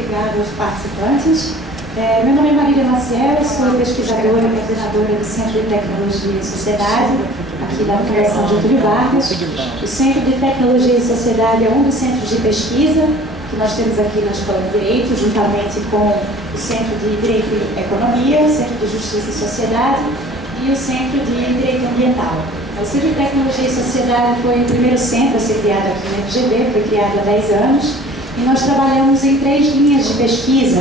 obrigada aos participantes. Meu nome é Marília Maciel, sou pesquisadora e coordenadora do Centro de Tecnologia e Sociedade, aqui da Fundação Getúlio Vargas. O Centro de Tecnologia e Sociedade é um dos centros de pesquisa que nós temos aqui na Escola de Direito, juntamente com o Centro de Direito e Economia, o Centro de Justiça e Sociedade e o Centro de Direito Ambiental. O Centro de Tecnologia e Sociedade foi o primeiro centro a ser criado aqui na FGV, foi criado há 10 anos, e nós trabalhamos em 3 linhas de pesquisa,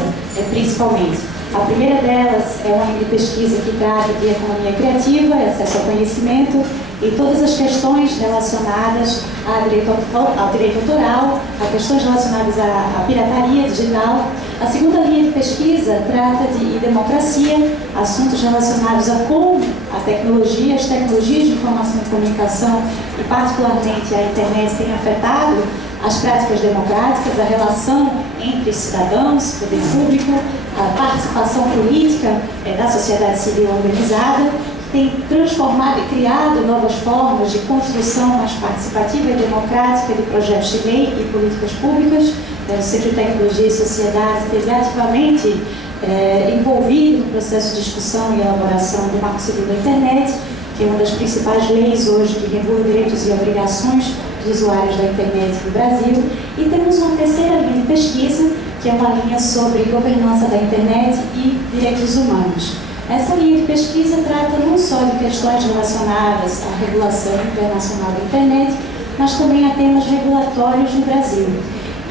principalmente. A primeira delas é uma linha de pesquisa que trata de economia criativa, acesso ao conhecimento e todas as questões relacionadas ao direito autoral, a questões relacionadas à pirataria digital. A segunda linha de pesquisa trata de democracia, assuntos relacionados a como a tecnologia, as tecnologias de informação e comunicação, e particularmente a internet, têm afetado as práticas democráticas, a relação entre cidadãos, poder público, a participação política da sociedade civil organizada, tem transformado e criado novas formas de construção mais participativa e democrática de projetos de lei e políticas públicas. O Centro de Tecnologia e Sociedade esteve ativamente envolvido no processo de discussão e elaboração do Marco Civil da Internet, que é uma das principais leis hoje que regula direitos e obrigações dos usuários da internet no Brasil. E temos uma terceira linha de pesquisa, que é uma linha sobre governança da internet e direitos humanos. Essa linha de pesquisa trata não só de questões relacionadas à regulação internacional da internet, mas também a temas regulatórios no Brasil.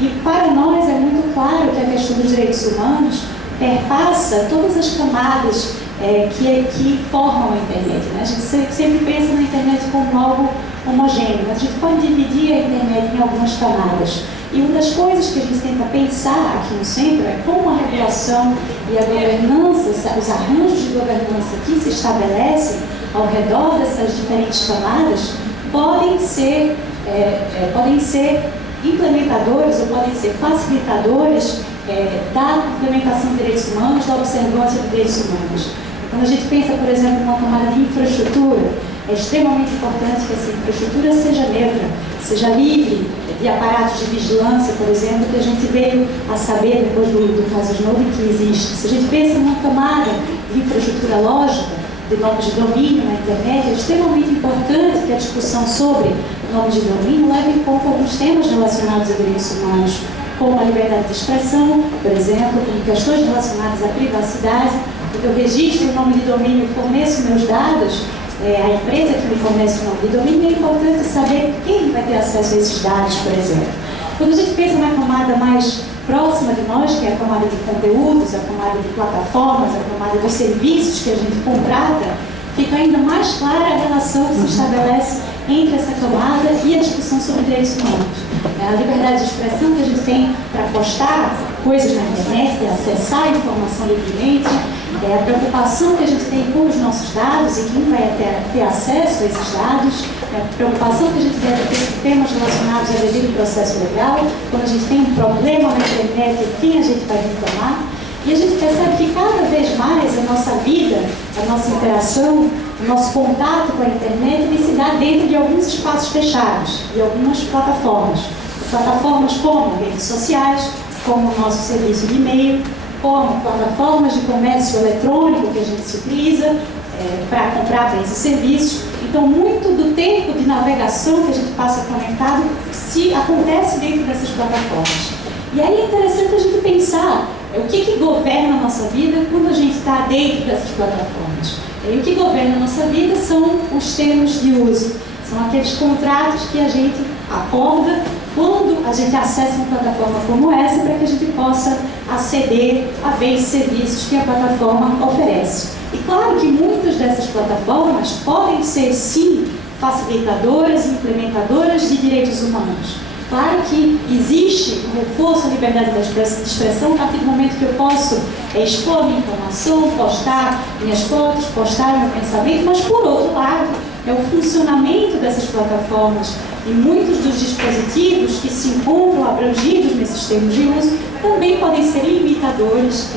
E para nós é muito claro que a questão dos direitos humanos perpassa todas as camadas que formam a internet, né? A gente sempre pensa na internet como algo homogêneo, mas a gente pode dividir a internet em algumas camadas. E uma das coisas que a gente tenta pensar aqui no centro é como a regulação e a governança, os arranjos de governança que se estabelecem ao redor dessas diferentes camadas podem ser implementadores ou podem ser facilitadores da implementação de direitos humanos, da observância de direitos humanos. Quando a gente pensa, por exemplo, numa camada de infraestrutura, é extremamente importante que essa infraestrutura seja neutra, seja livre de aparatos de vigilância, por exemplo, que a gente veio a saber depois do caso Snow que existe. Se a gente pensa numa camada de infraestrutura lógica, de nomes de domínio na internet, é extremamente importante que a discussão sobre nomes de domínio leve em conta alguns temas relacionados a direitos humanos, como a liberdade de expressão, por exemplo, como questões relacionadas à privacidade. Porque eu registro o nome de domínio e forneço meus dados, a empresa que me fornece o nome de domínio, é importante saber quem vai ter acesso a esses dados, por exemplo. Quando a gente pensa na camada mais próxima de nós, que é a camada de conteúdos, a camada de plataformas, a camada dos serviços que a gente contrata, fica ainda mais clara a relação que se estabelece entre essa camada e a discussão sobre direitos humanos. A liberdade de expressão que a gente tem para postar coisas na internet, de acessar a informação livremente, a preocupação que a gente tem com os nossos dados e quem vai ter acesso a esses dados, a preocupação que a gente deve ter com temas relacionados ao devido processo legal, quando a gente tem um problema na internet, quem a gente vai reclamar. E a gente percebe que cada vez mais a nossa vida, a nossa interação, o nosso contato com a internet ele se dá dentro de alguns espaços fechados, de algumas plataformas. Plataformas como redes sociais, como o nosso serviço de e-mail, como plataformas de comércio eletrônico que a gente se utiliza para comprar bens e serviços. Então, muito do tempo de navegação que a gente passa conectado acontece dentro dessas plataformas. E aí é interessante a gente pensar o que governa a nossa vida quando a gente está dentro dessas plataformas. E o que governa a nossa vida são os termos de uso, são aqueles contratos que a gente acorda quando a gente acessa uma plataforma como essa para que a gente possa aceder a bens e serviços que a plataforma oferece. E claro que muitas dessas plataformas podem ser, sim, facilitadoras e implementadoras de direitos humanos. Claro que existe um reforço à liberdade de expressão a partir do momento que eu posso expor minha informação, postar minhas fotos, postar meu pensamento, mas por outro lado, o funcionamento dessas plataformas e muitos dos dispositivos que se encontram abrangidos nesses termos de uso também podem ser limitadores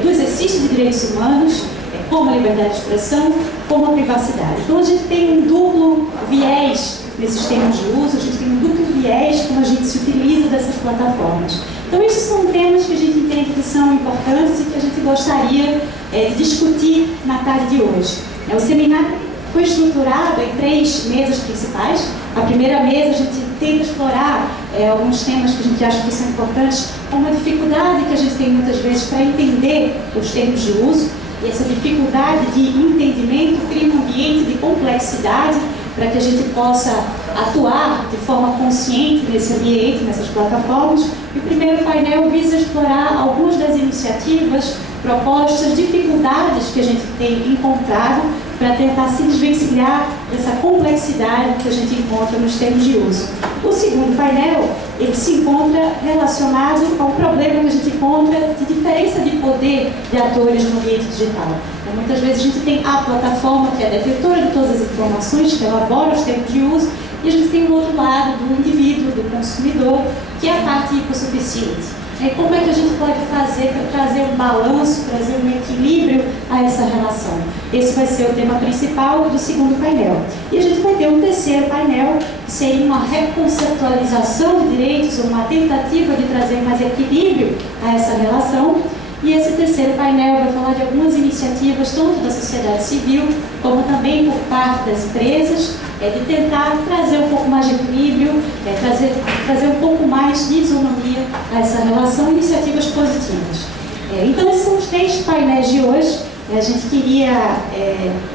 do exercício de direitos humanos, como a liberdade de expressão, como a privacidade. Então a gente tem um duplo viés nesses termos de uso, a gente tem um duplo viés viés como a gente se utiliza dessas plataformas. Então, esses são temas que a gente entende que são importantes e que a gente gostaria de discutir na tarde de hoje. O seminário foi estruturado em 3 mesas principais. A primeira mesa, a gente tenta explorar alguns temas que a gente acha que são importantes, como a dificuldade que a gente tem muitas vezes para entender os termos de uso, e essa dificuldade de entendimento cria um ambiente de complexidade para que a gente possa atuar de forma consciente nesse ambiente, nessas plataformas. E o primeiro painel visa explorar algumas das iniciativas, propostas, dificuldades que a gente tem encontrado para tentar se desvencilhar dessa complexidade que a gente encontra nos termos de uso. O segundo painel, ele se encontra relacionado ao problema que a gente encontra de diferença de poder de atores no ambiente digital. Então, muitas vezes a gente tem a plataforma, que é a detetora de todas as informações, que elabora os termos de uso, e a gente tem o outro lado do indivíduo, do consumidor, que é a parte hipossuficiente. E como é que a gente pode fazer para trazer um balanço, trazer um equilíbrio a essa relação? Esse vai ser o tema principal do segundo painel. E a gente vai ter um terceiro painel, que seria uma reconceptualização de direitos, uma tentativa de trazer mais equilíbrio a essa relação. E esse terceiro painel vai falar de algumas iniciativas, tanto da sociedade civil, como também por parte das empresas, de tentar trazer um pouco mais de equilíbrio, trazer um pouco mais de isonomia a essa relação, iniciativas positivas. Então, esses são os 3 painéis de hoje. A gente queria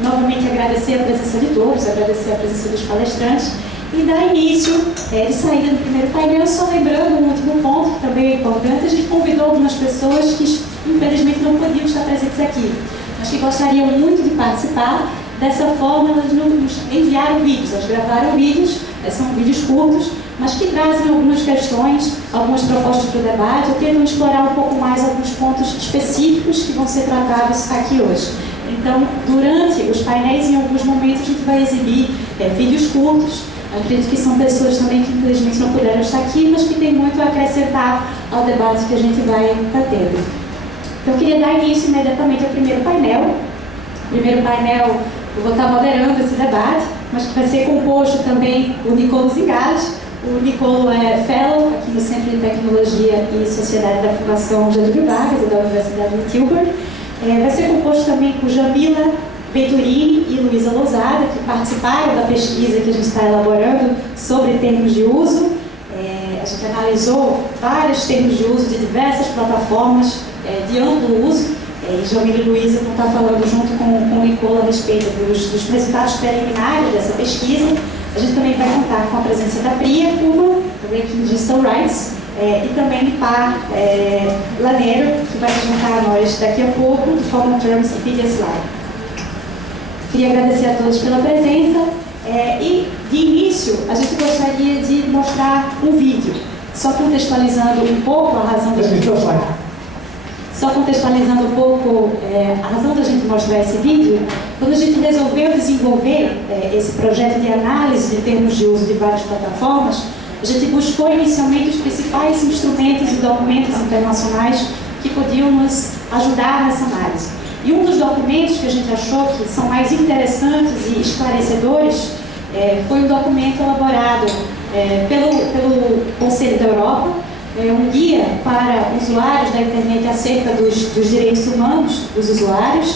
novamente agradecer a presença de todos, agradecer a presença dos palestrantes, e dar início de saída do primeiro painel, só lembrando um último ponto, que também é importante. A gente convidou algumas pessoas que infelizmente não podiam estar presentes aqui, mas que gostariam muito de participar. Dessa forma, elas nos enviaram vídeos, elas gravaram vídeos, são vídeos curtos, mas que trazem algumas questões, algumas propostas para o debate, ou tentam explorar um pouco mais alguns pontos específicos que vão ser tratados aqui hoje. Então, durante os painéis, em alguns momentos, a gente vai exibir vídeos curtos. Acredito que são pessoas também que infelizmente não puderam estar aqui, mas que têm muito a acrescentar ao debate que a gente vai estar tendo. Então, eu queria dar início imediatamente ao primeiro painel. O primeiro painel, eu vou estar moderando esse debate, mas que vai ser composto também por Nicolo Zingares. O Nicolo é Fellow aqui no Centro de Tecnologia e Sociedade da Fundação Getúlio Vargas e da Universidade de Tilburg. Vai ser composto também por Jamila Venturini e Luísa Lousada, que participaram da pesquisa que a gente está elaborando sobre termos de uso. A gente analisou vários termos de uso de diversas plataformas de amplo uso. Jamila e Luísa vão estar falando junto com o Nicolo a respeito dos resultados preliminares dessa pesquisa. A gente também vai contar com a presença da Priya Kuma, do Breaking Digital Rights, e também de Par Laneiro, que vai se juntar a nós daqui a pouco, de Common Terms e Media Slide. Queria agradecer a todos pela presença, e de início a gente gostaria de mostrar um vídeo, só contextualizando um pouco a razão da gente mostrar. Só contextualizando um pouco a razão da gente mostrar esse vídeo. Quando a gente resolveu desenvolver esse projeto de análise de termos de uso de várias plataformas, a gente buscou inicialmente os principais instrumentos e documentos internacionais que podiam nos ajudar nessa análise. E um dos documentos que a gente achou que são mais interessantes e esclarecedores foi um documento elaborado pelo Conselho da Europa, um guia para usuários da internet acerca dos direitos humanos dos usuários,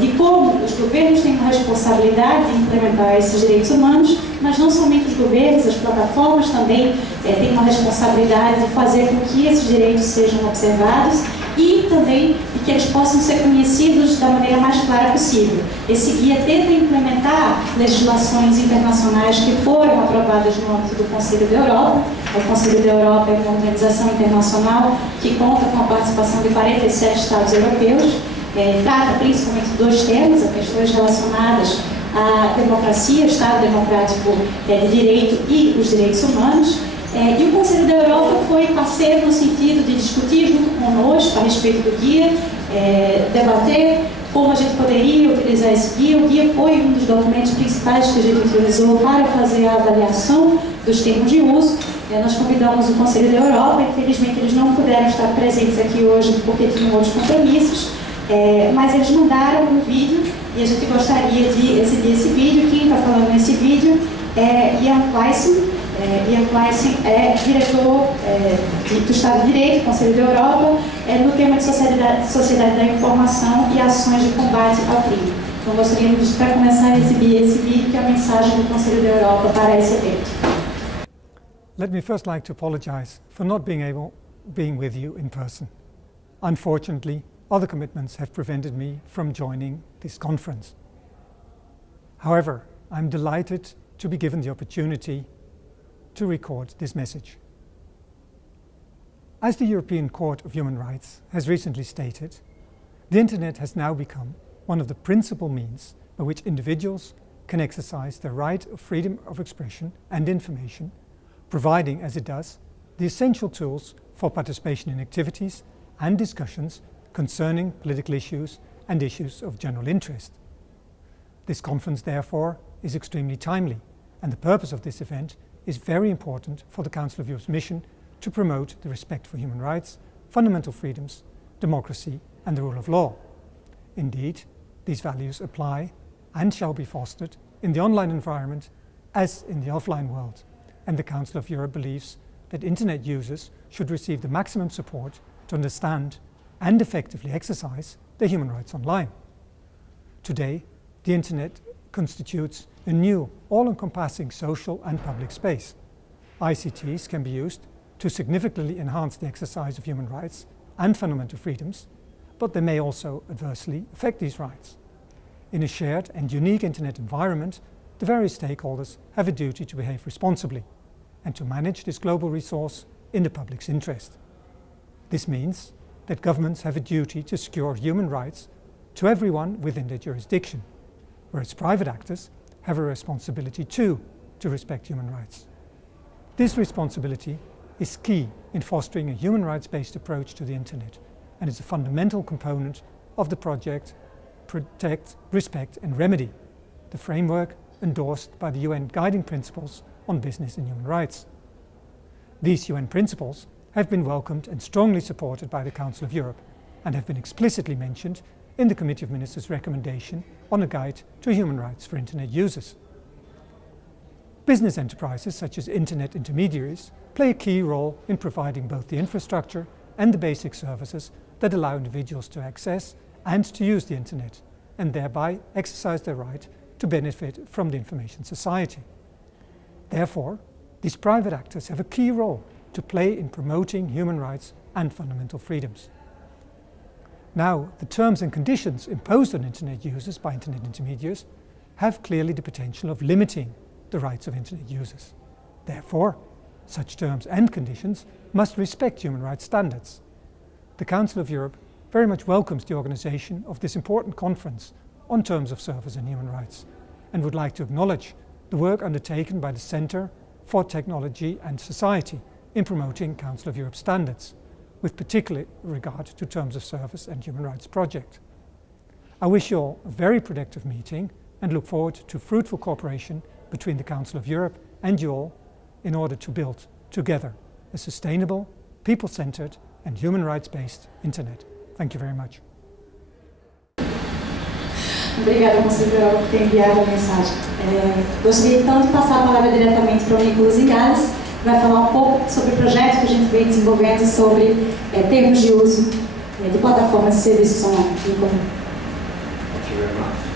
de como os governos têm uma responsabilidade de implementar esses direitos humanos, mas não somente os governos, as plataformas também têm uma responsabilidade de fazer com que esses direitos sejam observados e também de que eles possam ser conhecidos da maneira mais clara possível. Esse guia tenta implementar legislações internacionais que foram aprovadas no âmbito do Conselho da Europa. O Conselho da Europa é uma organização internacional que conta com a participação de 47 Estados europeus, trata principalmente de 2 temas, as questões relacionadas à democracia, Estado democrático de direito e os direitos humanos. E o Conselho da Europa foi parceiro no sentido de discutir junto conosco a respeito do guia, debater como a gente poderia utilizar esse guia. O guia foi um dos documentos principais que a gente utilizou para fazer a avaliação dos termos de uso. Nós convidamos o Conselho da Europa, infelizmente eles não puderam estar presentes aqui hoje porque tinham outros compromissos, mas eles mandaram um vídeo e a gente gostaria de exibir esse vídeo. Quem está falando nesse vídeo é Ian Weissen, e é diretor do Estado de Direito, Conselho da Europa, no tema de sociedade da informação e ações de combate ao crime. Então gostaríamos, para começar, a exibir esse vídeo, que é a mensagem do Conselho da Europa para esse evento. Let me first like to apologize for not being with you in person. Unfortunately, other commitments have prevented me from joining this conference. However, I'm delighted to be given the opportunity to record this message. As the European Court of Human Rights has recently stated, the Internet has now become one of the principal means by which individuals can exercise their right of freedom of expression and information, providing, as it does, the essential tools for participation in activities and discussions concerning political issues and issues of general interest. This conference, therefore, is extremely timely, and the purpose of this event is very important for the Council of Europe's mission to promote the respect for human rights, fundamental freedoms, democracy and the rule of law. Indeed, these values apply and shall be fostered in the online environment as in the offline world, and the Council of Europe believes that Internet users should receive the maximum support to understand and effectively exercise their human rights online. Today, the Internet constitutes a new, all-encompassing social and public space. ICTs can be used to significantly enhance the exercise of human rights and fundamental freedoms, but they may also adversely affect these rights. In a shared and unique Internet environment, the various stakeholders have a duty to behave responsibly and to manage this global resource in the public's interest. This means that governments have a duty to secure human rights to everyone within their jurisdiction, whereas private actors have a responsibility too to respect human rights. This responsibility is key in fostering a human rights-based approach to the Internet and is a fundamental component of the project Protect, Respect and Remedy, the framework endorsed by the UN Guiding Principles on Business and Human Rights. These UN principles have been welcomed and strongly supported by the Council of Europe and have been explicitly mentioned in the Committee of Ministers' recommendation on a guide to human rights for Internet users. Business enterprises such as Internet intermediaries play a key role in providing both the infrastructure and the basic services that allow individuals to access and to use the Internet, and thereby exercise their right to benefit from the information society. Therefore, these private actors have a key role to play in promoting human rights and fundamental freedoms. Now, the terms and conditions imposed on Internet users by Internet intermediaries have clearly the potential of limiting the rights of Internet users. Therefore, such terms and conditions must respect human rights standards. The Council of Europe very much welcomes the organisation of this important conference on terms of service and human rights, and would like to acknowledge the work undertaken by the Centre for Technology and Society in promoting Council of Europe standards, with particular regard to terms of service and human rights project. I wish you all a very productive meeting and look forward to fruitful cooperation between the Council of Europe and you all in order to build together a sustainable, people-centred and human rights-based Internet. Thank you very much. Obrigada, conselheiro, por ter enviado a mensagem. Gostaria então de passar a palavra diretamente para o Nicolas Ingales, que vai falar um pouco sobre o projeto que a gente vem desenvolvendo sobre termos de uso de plataformas e serviços online. Thank you very much.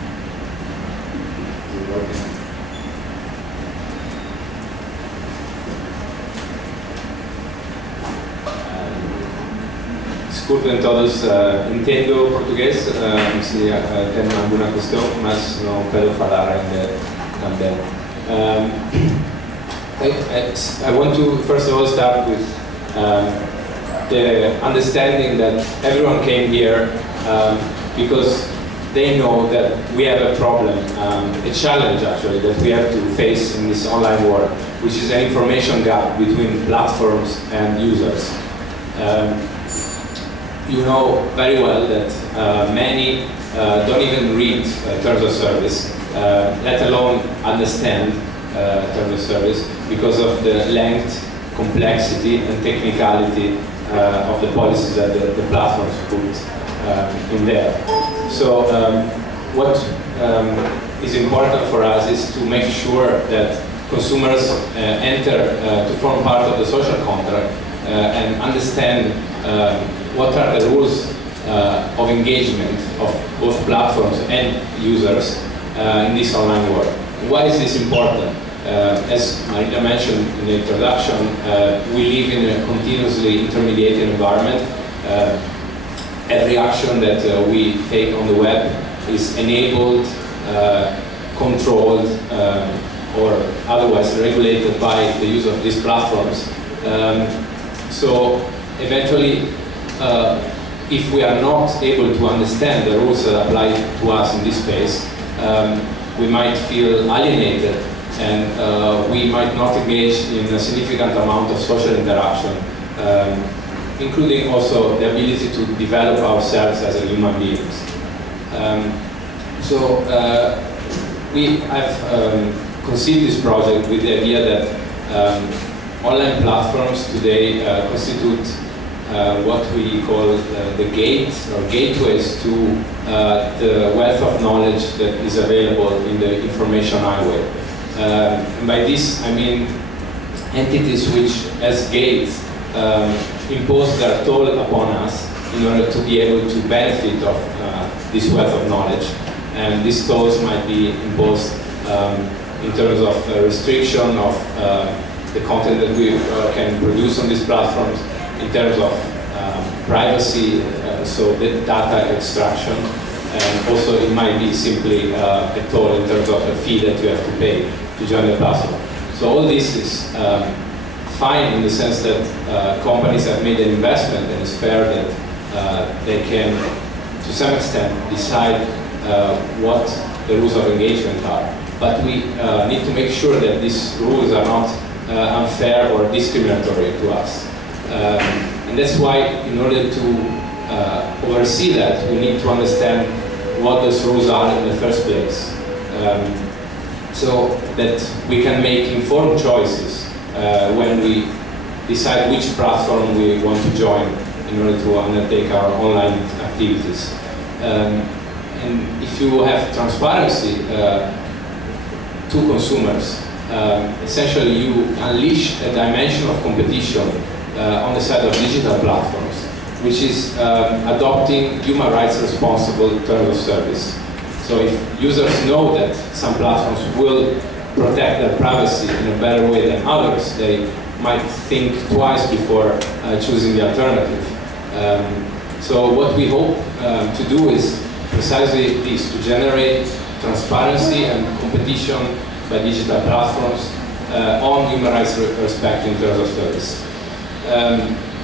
Disculpen todos, entendo português, se tem alguma questão, mas não quero falar ainda também. I want to first of all start with the understanding that everyone came here because they know that we have a problem, a challenge actually, that we have to face in this online world, which is an information gap between platforms and users. You know very well that many don't even read terms of service, let alone understand terms of service, because of the length, complexity and technicality of the policies that the platforms put in there. So what is important for us is to make sure that consumers enter to form part of the social contract and understand what are the rules of engagement of both platforms and users in this online world. Why is this important? As Marita mentioned in the introduction, we live in a continuously intermediated environment. Every action that we take on the web is enabled, controlled, or otherwise regulated by the use of these platforms. So eventually, if we are not able to understand the rules that apply to us in this space, we might feel alienated, and we might not engage in a significant amount of social interaction, including also the ability to develop ourselves as a human beings. We have conceived this project with the idea that online platforms today constitute what we call the gates or gateways to the wealth of knowledge that is available in the information highway. And by this I mean entities which, as gates, impose their toll upon us in order to be able to benefit of this wealth of knowledge. And these tolls might be imposed in terms of restriction of the content that we can produce on these platforms, in terms of privacy, so the data extraction, and also it might be simply a toll in terms of a fee that you have to pay to join the platform. So all this is fine in the sense that companies have made an investment, and it's fair that they can, to some extent, decide what the rules of engagement are. But we need to make sure that these rules are not unfair or discriminatory to us. And that's why, in order to oversee that, we need to understand what those rules are in the first place, so that we can make informed choices when we decide which platform we want to join in order to undertake our online activities. And if you have transparency to consumers, essentially you unleash a dimension of competition on the side of digital platforms, which is adopting human rights responsible terms of service. So if users know that some platforms will protect their privacy in a better way than others, they might think twice before choosing the alternative. So what we hope to do is precisely this, to generate transparency and competition by digital platforms on human rights respect in terms of service.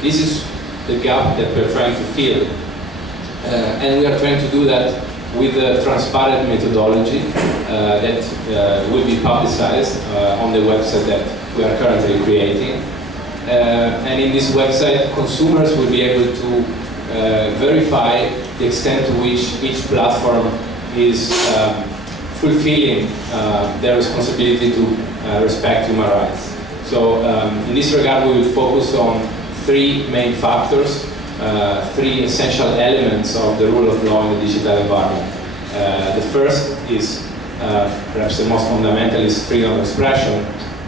This is the gap that we're trying to fill, and we are trying to do that with a transparent methodology that will be publicized on the website that we are currently creating. And in this website, consumers will be able to verify the extent to which each platform is fulfilling their responsibility to respect human rights. So in this regard, we will focus on three main factors, three essential elements of the rule of law in the digital environment. The first is, perhaps the most fundamental, is freedom of expression.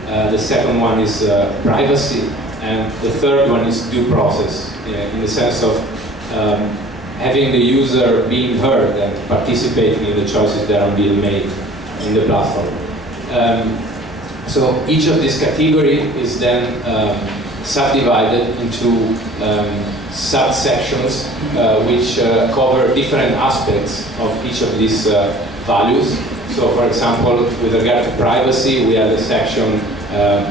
The second one is privacy. And the third one is due process, in the sense of having the user being heard and participating in the choices that are being made in the platform. So each of these categories is then subdivided into subsections which cover different aspects of each of these values. So for example, with regard to privacy, we have a section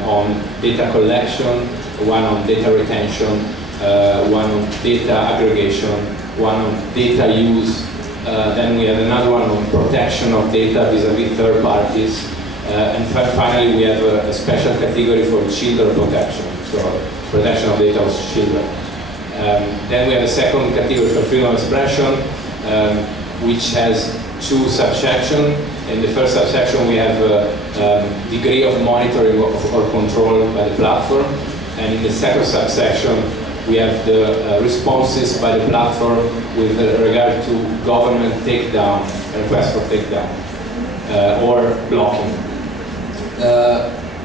on data collection, one on data retention, one on data aggregation, one on data use, then we have another one on protection of data vis-a-vis third parties, and finally we have a special category for children protection, so protection of data of children. Then we have a second category for freedom of expression, which has two subsections. In the first subsection we have a degree of monitoring or control by the platform, and in the second subsection we have the responses by the platform with regard to government takedown, request for takedown, or blocking.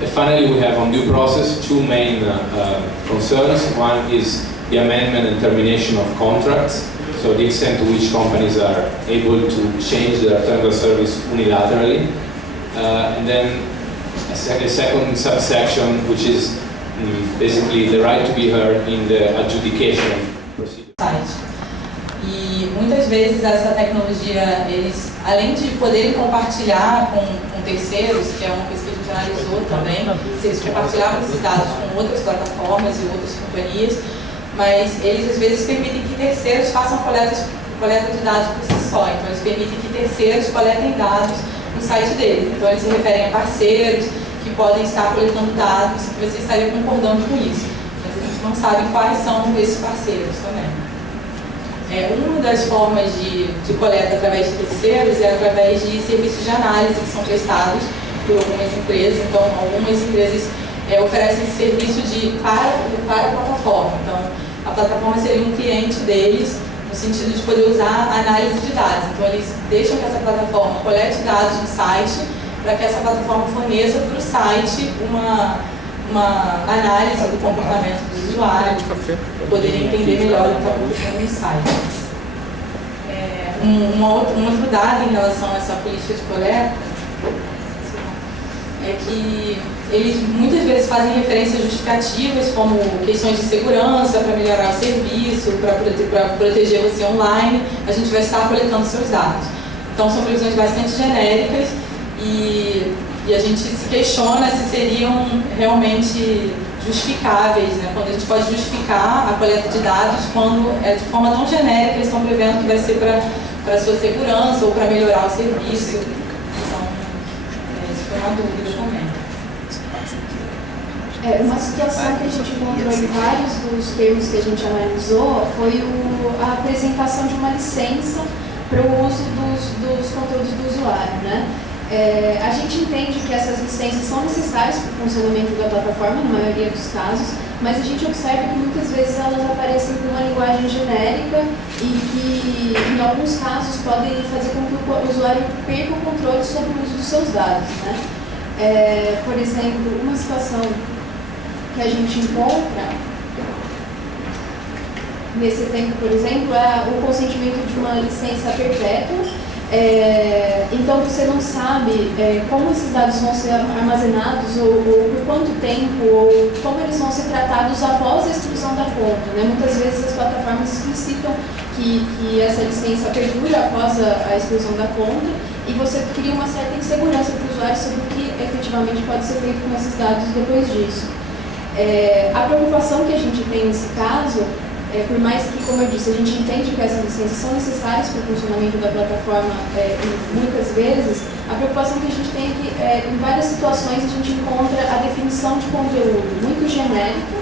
Finally, we have on due process two main concerns. One is the amendment and termination of contracts, so the extent to which companies are able to change their terms of service unilaterally. And then a second subsection, which is basically the right to be heard in the adjudication procedure. E muitas vezes essa tecnologia, eles, além de poderem compartilhar com terceiros, que é uma coisa que a gente analisou também, se eles compartilhavam esses dados com outras plataformas e outras companhias, mas eles às vezes permitem que terceiros façam coleta de dados por si só, então eles permitem que terceiros coletem dados no site deles, então eles se referem a parceiros que podem estar coletando dados, que você estaria concordando com isso, mas a gente não sabe quais são esses parceiros também. Uma das formas de coleta através de terceiros é através de serviços de análise que são prestados por algumas empresas. Então, algumas empresas oferecem esse serviço para a plataforma. Então, a plataforma seria um cliente deles, no sentido de poder usar a análise de dados. Então, eles deixam que essa plataforma colete dados no site, para que essa plataforma forneça para o site uma análise do comportamento do usuário, para poder entender melhor o que está acontecendo no site. Um outro dado em relação a essa política de coleta é que eles muitas vezes fazem referências justificativas, como questões de segurança, para melhorar o serviço, para proteger você online, a gente vai estar coletando seus dados. Então são previsões bastante genéricas e a gente se questiona se seriam realmente justificáveis, né? Quando a gente pode justificar a coleta de dados quando é de forma tão genérica, eles estão prevendo que vai ser para a sua segurança ou para melhorar o serviço. Então, isso foi uma dúvida também. Uma situação que a gente encontrou em vários dos termos que a gente analisou foi a apresentação de uma licença para o uso dos conteúdos do usuário, né? A gente entende que essas licenças são necessárias para o funcionamento da plataforma, na maioria dos casos, mas a gente observa que muitas vezes elas aparecem com uma linguagem genérica e que, em alguns casos, podem fazer com que o usuário perca o controle sobre o uso dos seus dados, né? Por exemplo, uma situação que a gente encontra nesse exemplo, por exemplo, é o consentimento de uma licença perpétua. Então você não sabe como esses dados vão ser armazenados ou por quanto tempo ou como eles vão ser tratados após a exclusão da conta, né? Muitas vezes as plataformas explicitam que essa licença perdura após a exclusão da conta e você cria uma certa insegurança para o usuário sobre o que efetivamente pode ser feito com esses dados depois disso. A preocupação que a gente tem nesse caso por mais que, como eu disse, a gente entende que essas licenças são necessárias para o funcionamento da plataforma muitas vezes, a preocupação que a gente tem é que em várias situações a gente encontra a definição de conteúdo muito genérica.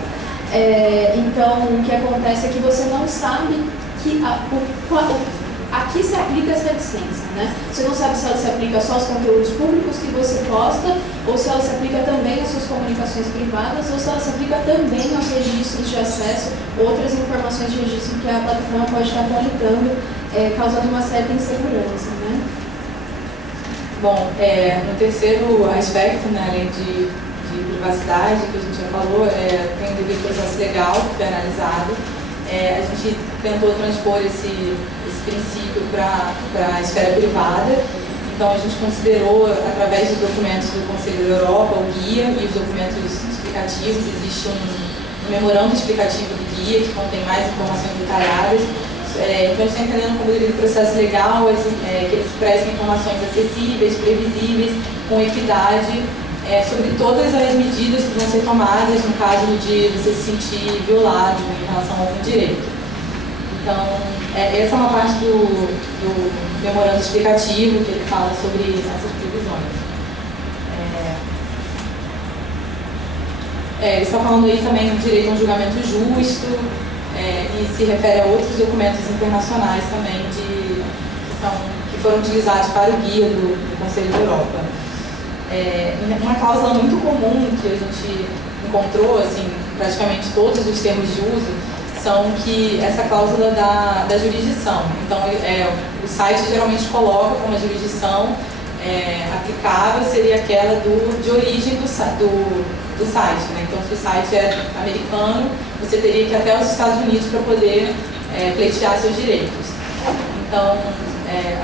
Então, o que acontece é que você não sabe a que se aplica essa licença, né? Você não sabe se ela se aplica só aos conteúdos públicos que você posta, ou se ela se aplica também às suas comunicações privadas, ou se ela se aplica também aos registros de acesso, outras informações de registro que a plataforma pode estar coletando, causando uma certa insegurança, né? Bom, no terceiro aspecto, né, além de privacidade, que a gente já falou, tem o devido processo legal, que foi analisado. A gente tentou transpor esse princípio para a esfera privada, então a gente considerou, através dos documentos do Conselho da Europa, o guia e os documentos explicativos, existe um memorando explicativo do guia que contém mais informações detalhadas. Então a gente está entendendo como devido processo legal, que eles prestem informações acessíveis, previsíveis, com equidade, sobre todas as medidas que vão ser tomadas no caso de você se sentir violado em relação a algum direito. Então, essa é uma parte do memorando explicativo que ele fala sobre essas previsões. Ele está falando aí também do direito a um julgamento justo e se refere a outros documentos internacionais também que foram utilizados para o guia do Conselho da Europa. Uma cláusula muito comum que a gente encontrou, assim, praticamente todos os termos de uso, são que essa cláusula da jurisdição. Então, o site geralmente coloca como a jurisdição aplicável seria aquela de origem do site, né? Então, se o site é americano, você teria que ir até os Estados Unidos para poder pleitear seus direitos. Então,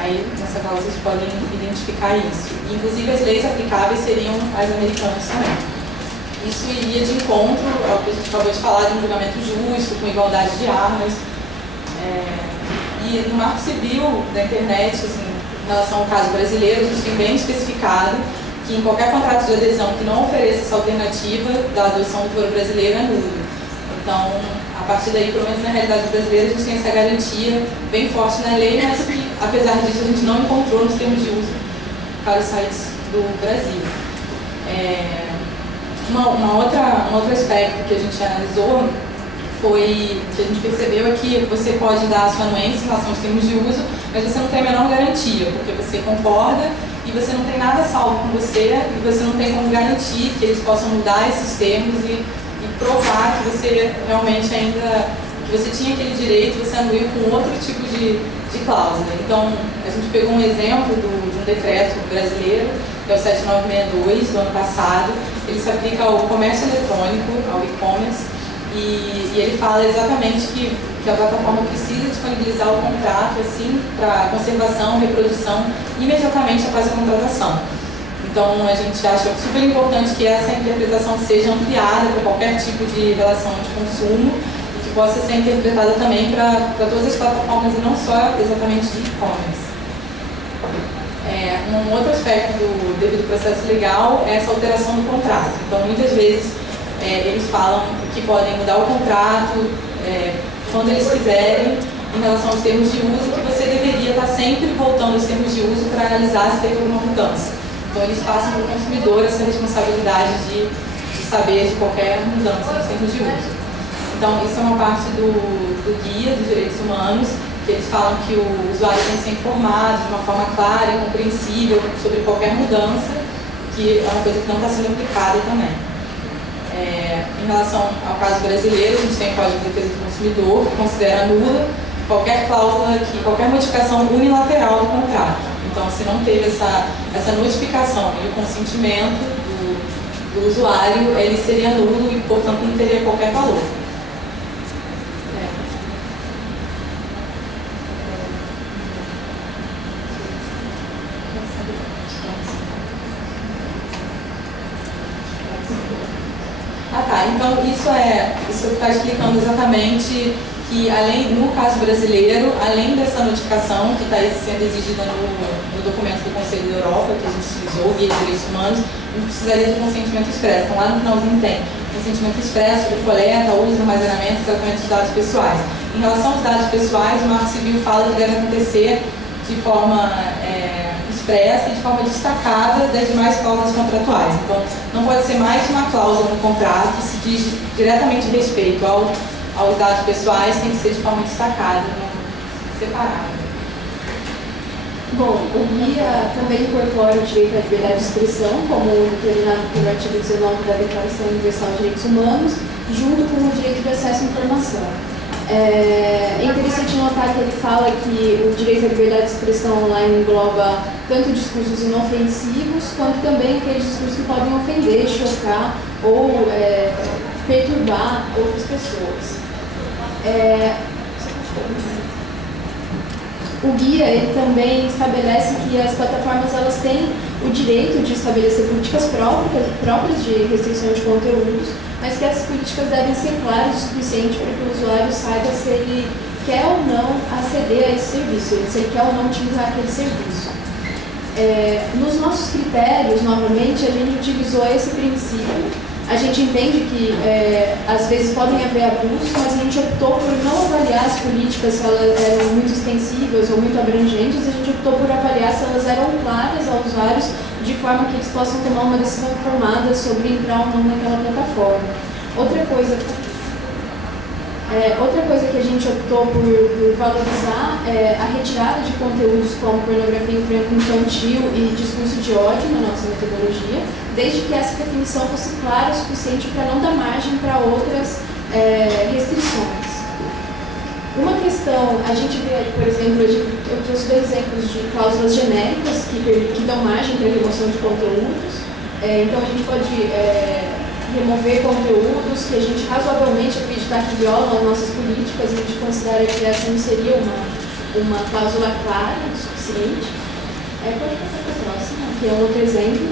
aí nessa cláusula vocês podem identificar isso. Inclusive, as leis aplicáveis seriam as americanas também. Isso iria de encontro ao que a gente acabou de falar, de um julgamento justo, com igualdade de armas. E no Marco Civil da internet, assim, em relação ao caso brasileiro, a gente tem bem especificado que em qualquer contrato de adesão que não ofereça essa alternativa da adoção do foro brasileiro é nulo. Então, a partir daí, pelo menos na realidade brasileira, a gente tem essa garantia bem forte na lei, mas que, apesar disso, a gente não encontrou nos termos de uso para os sites do Brasil. Um outro aspecto que a gente analisou foi que a gente percebeu é que você pode dar a sua anuência em relação aos termos de uso, mas você não tem a menor garantia, porque você concorda e você não tem nada salvo com você e você não tem como garantir que eles possam mudar esses termos e provar que você realmente ainda, que você tinha aquele direito, você anuiu com outro tipo de cláusula. Então, a gente pegou um exemplo de um decreto brasileiro, que é o 7962 do ano passado. Ele se aplica ao comércio eletrônico, ao e-commerce, e ele fala exatamente que a plataforma precisa disponibilizar o contrato assim, para conservação, reprodução, imediatamente após a contratação. Então, a gente acha super importante que essa interpretação seja ampliada para qualquer tipo de relação de consumo e que possa ser interpretada também para todas as plataformas e não só exatamente de e-commerce. Um outro aspecto do devido processo legal é essa alteração do contrato. Então, muitas vezes, eles falam que podem mudar o contrato quando eles quiserem em relação aos termos de uso, que você deveria estar sempre voltando aos termos de uso para analisar se teve alguma mudança. Então, eles passam para o consumidor essa responsabilidade de saber de qualquer mudança nos termos de uso. Então, isso é uma parte do guia dos direitos humanos, que eles falam que o usuário tem que ser informado de uma forma clara e compreensível sobre qualquer mudança, que é uma coisa que não está sendo aplicada também. Em relação ao caso brasileiro, a gente tem o Código de Defesa do Consumidor, que considera nula qualquer cláusula, qualquer modificação unilateral do contrato. Então, se não teve essa notificação e o consentimento do usuário, ele seria nulo e, portanto, não teria qualquer valor. Então isso está explicando exatamente que, no caso brasileiro, além dessa notificação que está sendo exigida no documento do Conselho da Europa, que a gente usou, o Guia de Direitos Humanos, a gente precisaria de consentimento expresso. Então, lá no finalzinho tem consentimento expresso sobre coleta, uso, armazenamento e tratamento de dados pessoais. Em relação aos dados pessoais, o Marco Civil fala que deve acontecer de forma expressa e de forma destacada das demais cláusulas contratuais. Então, não pode ser mais de uma cláusula no contrato que se diz diretamente respeito aos dados pessoais, tem que ser de forma destacada, separada. Bom, o guia também incorpora o direito à liberdade de expressão, como determinado pelo artigo 19 da Declaração Universal de Direitos Humanos, junto com o direito de acesso à informação. É interessante notar que ele fala que o direito à liberdade de expressão online engloba tanto discursos inofensivos, quanto também aqueles discursos que podem ofender, chocar ou perturbar outras pessoas. O guia ele também estabelece que as plataformas elas têm o direito de estabelecer políticas próprias de restrição de conteúdos, mas que essas políticas devem ser claras o suficiente para que o usuário saiba se ele quer ou não aceder a esse serviço, se ele quer ou não utilizar aquele serviço. Nos nossos critérios, novamente, a gente utilizou esse princípio. A gente entende que, às vezes, podem haver abusos, mas a gente optou por não avaliar as políticas se elas eram muito extensivas ou muito abrangentes, a gente optou por avaliar se elas eram claras aos usuários, de forma que eles possam tomar uma decisão informada sobre entrar ou não naquela plataforma. Outra coisa que a gente optou por valorizar é a retirada de conteúdos como pornografia infantil e discurso de ódio na nossa metodologia, desde que essa definição fosse clara o suficiente para não dar margem para outras restrições. Uma questão, a gente vê, por exemplo, eu trouxe 2 exemplos de cláusulas genéricas que dão margem para a remoção de conteúdos. Então a gente pode remover conteúdos que a gente razoavelmente acreditar que violam as nossas políticas, a gente considera que essa não seria uma cláusula clara o suficiente. Pode passar para a próxima, que é outro exemplo.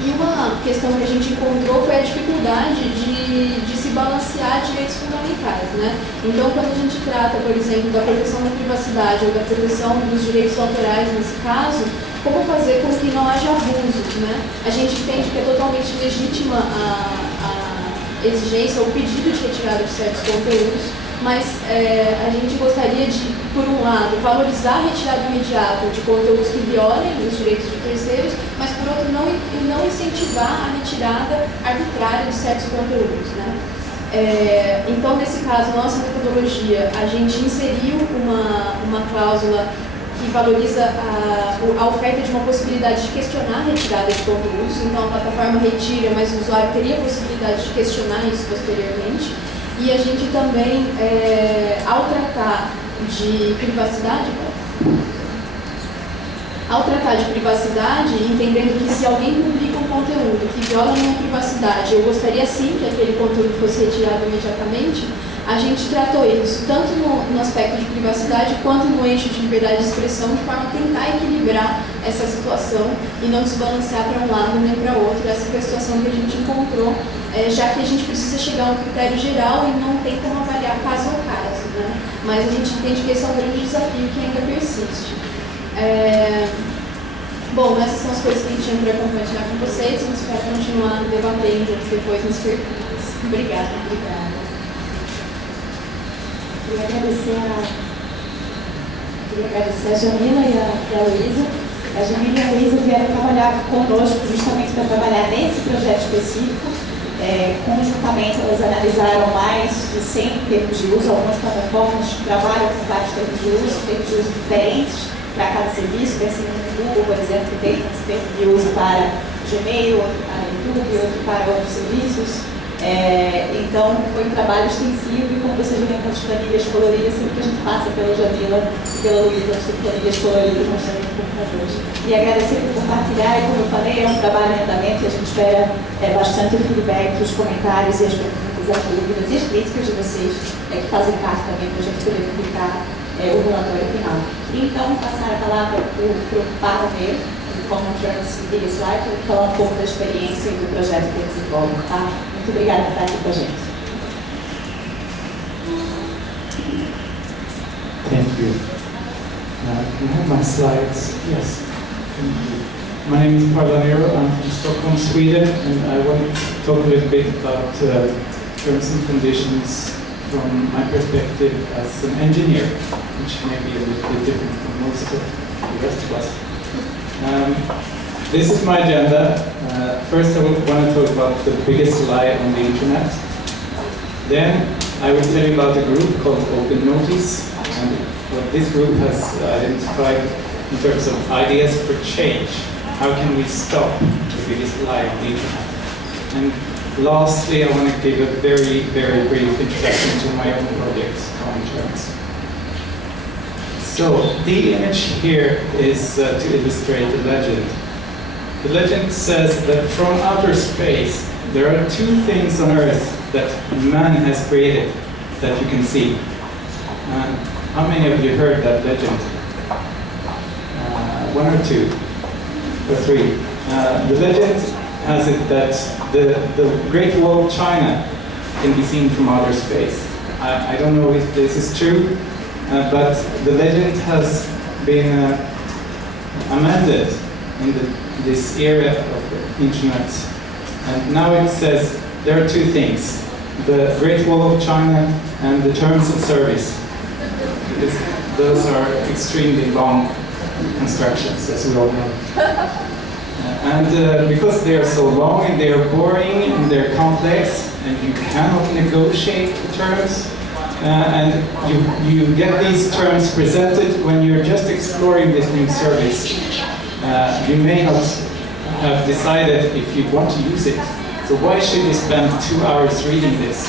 E uma questão que a gente encontrou foi a dificuldade de se balancear direitos fundamentais, né? Então, quando a gente trata, por exemplo, da proteção da privacidade ou da proteção dos direitos autorais nesse caso, como fazer com que não haja abusos, né? A gente entende que é totalmente legítima a exigência ou pedido de retirada de certos conteúdos, mas a gente gostaria de, por um lado, valorizar a retirada imediata de conteúdos que violem os direitos de terceiros, mas por outro, não incentivar a retirada arbitrária de certos conteúdos, né? Então, nesse caso, nossa metodologia, a gente inseriu uma cláusula que valoriza a oferta de uma possibilidade de questionar a retirada de conteúdos. Então, a plataforma retira, mas o usuário teria a possibilidade de questionar isso posteriormente. E a gente também, ao tratar de privacidade, entendendo que se alguém publica um conteúdo que viola a minha privacidade, eu gostaria sim que aquele conteúdo fosse retirado imediatamente, a gente tratou isso tanto no aspecto de privacidade quanto no eixo de liberdade de expressão, de forma a tentar equilibrar essa situação e não desbalancear para um lado nem para outro. Essa foi a situação que a gente encontrou, já que a gente precisa chegar a um critério geral e não tem como avaliar caso a caso, né? Mas a gente entende que esse é um grande desafio que ainda persiste. Bom, essas são as coisas que a gente tinha para compartilhar com vocês e espero continuar debatendo depois nas perguntas. Obrigada. Queria agradecer a Jamila e a Luísa. A Jamila e a Luísa vieram trabalhar conosco justamente para trabalhar nesse projeto específico. Conjuntamente, elas analisaram mais de 100 termos de uso. Algumas plataformas trabalham com vários termos de uso diferentes para cada serviço. Pensem no Google, por exemplo, que tem esse termo de uso para Gmail, outro para YouTube, outro para outros serviços. Então, foi um trabalho extensivo e, como vocês viram, com as planilhas coloridas, sempre que a gente passa pela Jamila e pela Luísa, nós temos planilhas coloridas mostrando os computadores. E agradecer por compartilhar, e como eu falei, é um trabalho em andamento e a gente espera bastante o feedback, os comentários e as perguntas, as dúvidas e as críticas de vocês, que fazem parte também para a gente poder publicar o relatório final. E então, passar a palavra para o Parte, do Common Journalist Media Slide, para falar um pouco da experiência e do projeto que eles desenvolvem, tá? Muito obrigada por estar aqui com a gente. Thank you. Can I have my slides? Yes. Thank you. My name is Parlanero. I'm from Stockholm, Sweden, and I want to talk a little bit about terms and conditions from my perspective as an engineer, which may be a little bit different from most of the rest of us. This is my agenda. First, I want to talk about the biggest lie on the internet. Then, I will tell you about a group called Open Notice, and what this group has identified in terms of ideas for change. How can we stop the biggest lie on the internet? And lastly, I want to give a very, very brief introduction to my own project, Common Terms. So, the image here is to illustrate the legend. The legend says that from outer space, there are 2 things on Earth that man has created that you can see. How many of you heard that legend? 1 or 2 or 3. The legend has it that the Great Wall of China can be seen from outer space. I don't know if this is true, but the legend has been amended in this era of the internet. And now it says there are 2 things: the Great Wall of China and the terms of service. Because those are extremely long constructions, as we all know. And because they are so long and they are boring and they're complex and you cannot negotiate the terms, and you get these terms presented when you're just exploring this new service. You may not have decided if you want to use it. So why should you spend 2 hours reading this?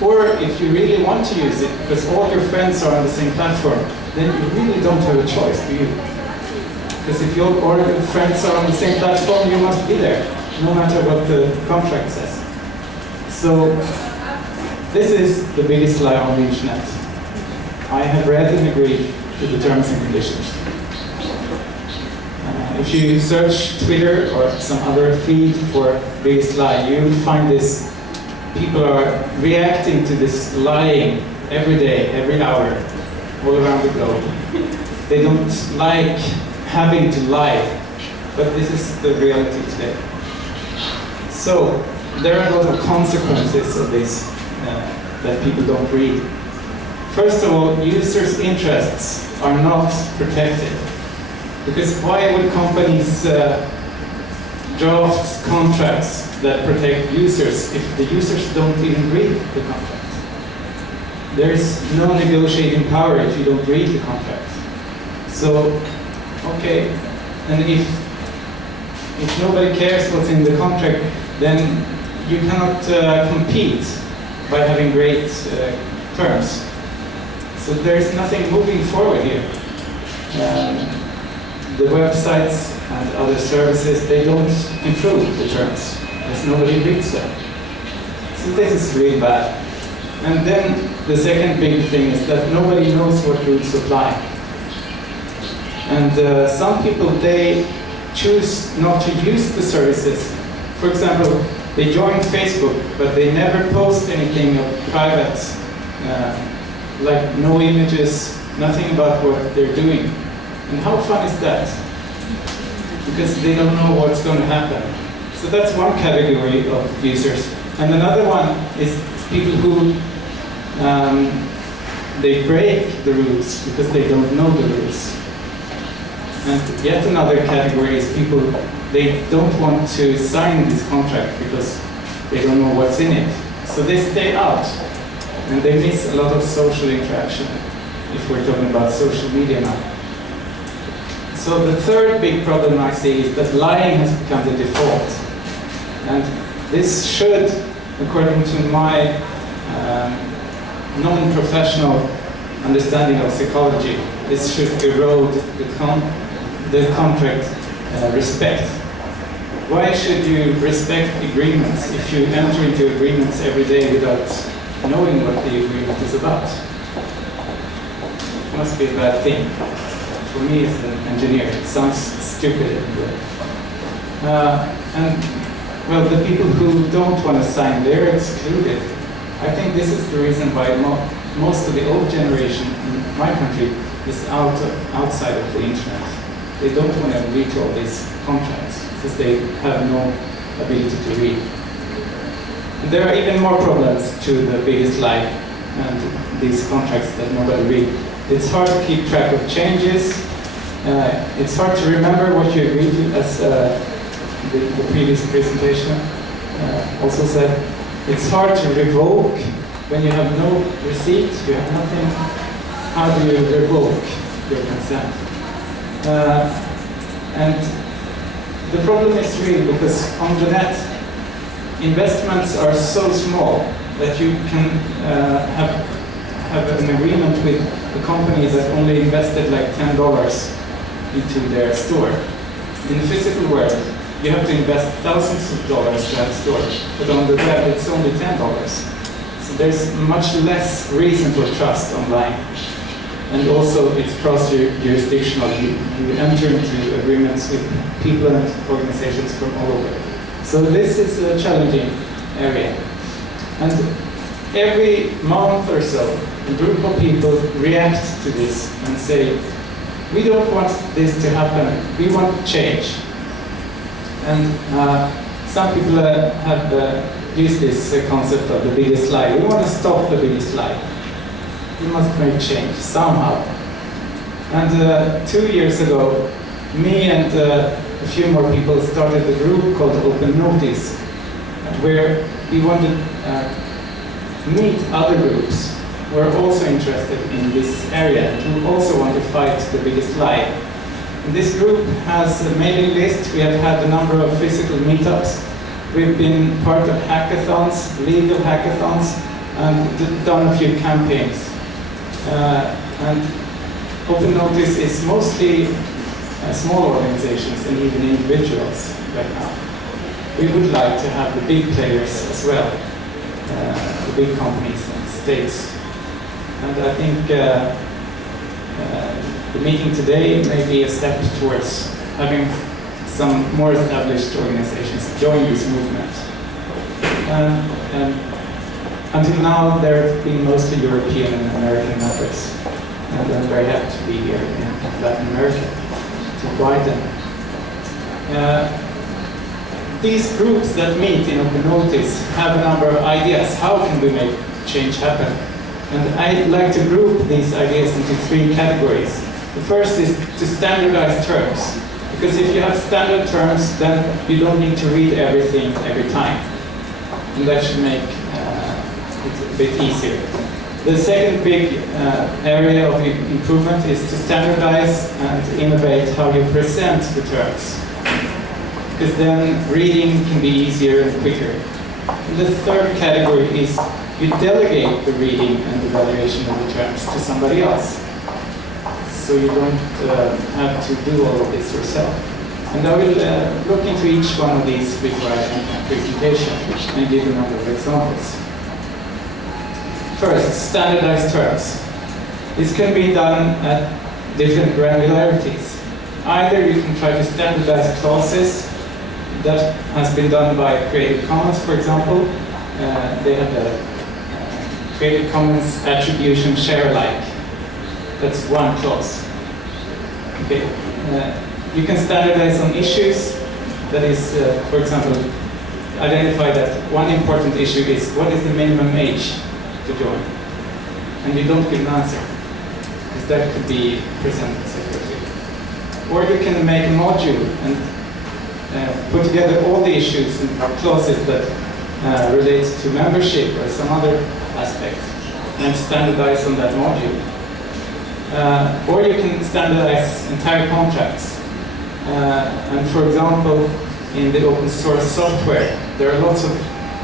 Or if you really want to use it, because all your friends are on the same platform, then you really don't have a choice, do you? Because if all your friends are on the same platform, you must be there, no matter what the contract says. So, this is the biggest lie on the internet. I have read and agreed to the terms and conditions. If you search Twitter or some other feed for biggest lie, you will find this. People are reacting to this lying every day, every hour, all around the globe. They don't like having to lie, but this is the reality today. So, there are a lot of consequences of this that people don't read. First of all, users' interests are not protected. Because why would companies draft contracts that protect users if the users don't even read the contract? There is no negotiating power if you don't read the contract. So, okay, and if nobody cares what's in the contract, then you cannot compete by having great terms. So there is nothing moving forward here. The websites and other services, they don't improve the terms, as nobody reads them. So this is really bad. And then the second big thing is that nobody knows what rules apply. And some people, they choose not to use the services. For example, they join Facebook, but they never post anything of private, like no images, nothing about what they're doing. And how fun is that? Because they don't know what's going to happen. So that's one category of users. And another one is people who they break the rules because they don't know the rules. And yet another category is people, they don't want to sign this contract because they don't know what's in it. So they stay out. And they miss a lot of social interaction, if we're talking about social media now. So the third big problem I see is that lying has become the default. And this should, according to my non-professional understanding of psychology, this should erode the contract respect. Why should you respect agreements if you enter into agreements every day without knowing what the agreement is about? It must be a bad thing. For me as an engineer, it sounds stupid. And well, the people who don't want to sign, they're excluded. I think this is the reason why most of the old generation in my country is outside of the internet. They don't want to read all these contracts because they have no ability to read. And there are even more problems to the biggest lie and these contracts that nobody reads. It's hard to keep track of changes. It's hard to remember what you agreed to, as the previous presentation also said. It's hard to revoke when you have no receipt, you have nothing. How do you revoke your consent? And the problem is real because on the net, investments are so small that you can have an agreement with a company that only invested like $10 into their store. In the physical world, you have to invest thousands of dollars to have a store, but on the web it's only $10. So there's much less reason for trust online. And also it's cross-jurisdictional. You enter into agreements with people and organizations from all over. So this is a challenging area. And every month or so, a group of people react to this and say, we don't want this to happen, we want change. And some people have used this concept of the biggest lie. We want to stop the biggest lie. We must make change somehow. And 2 years ago, me and a few more people started a group called Open Notice, where we wanted to meet other groups who are also interested in this area and who also want to fight the biggest lie. And this group has a mailing list. We have had a number of physical meetups. We've been part of hackathons, legal hackathons, and done a few campaigns. And Open Notice is mostly small organizations and even individuals right now. We would like to have the big players as well, the big companies and states. And I think the meeting today may be a step towards having some more established organizations join this movement. And until now, there have been mostly European and American members. And I'm very happy to be here in Latin America to guide them. These groups that meet in Open Notice have a number of ideas. How can we make change happen? And I'd like to group these ideas into 3 categories. The first is to standardize terms. Because if you have standard terms, then you don't need to read everything every time. And that should make it a bit easier. The second big area of improvement is to standardize and innovate how you present the terms. Because then reading can be easier and quicker. And the third category is you delegate the reading and evaluation of the terms to somebody else. So you don't have to do all of this yourself. And I will look into each one of these before I end my presentation and give a number of examples. First, standardized terms. This can be done at different granularities. Either you can try to standardize clauses. That has been done by Creative Commons, for example. They have the Creative Commons attribution share alike. That's one clause. Okay. You can standardize on issues. That is, for example, identify that one important issue is what is the minimum age to join. And you don't give an answer, because that could be presented separately. Or you can make a module and put together all the issues and clauses that relate to membership or some other aspect and standardize on that module. Or you can standardize entire contracts. And for example, in the open source software, there are lots of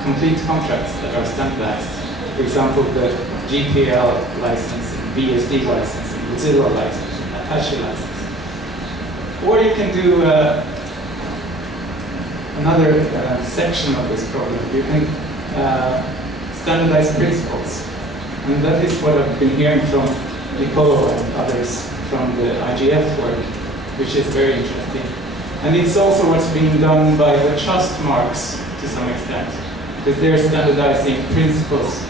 complete contracts that are standardized. For example, the GPL license, BSD license, Mozilla license, Apache license. Or you can do another section of this problem. You can standardize principles. And that is what I've been hearing from Nicolo and others from the IGF work, which is very interesting. And it's also what's being done by the trust marks to some extent, because they're standardizing principles.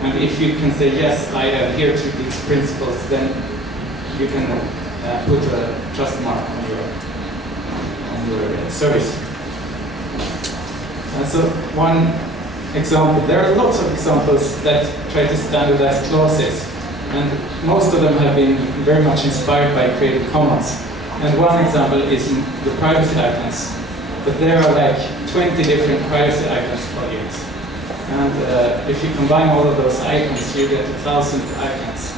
And if you can say, yes, I adhere to these principles, then you can put a trust mark on your service. So one example, there are lots of examples that try to standardize clauses, and most of them have been very much inspired by Creative Commons. And one example is the privacy icons, but there are like 20 different privacy icons projects. And if you combine all of those icons, you get 1,000 icons,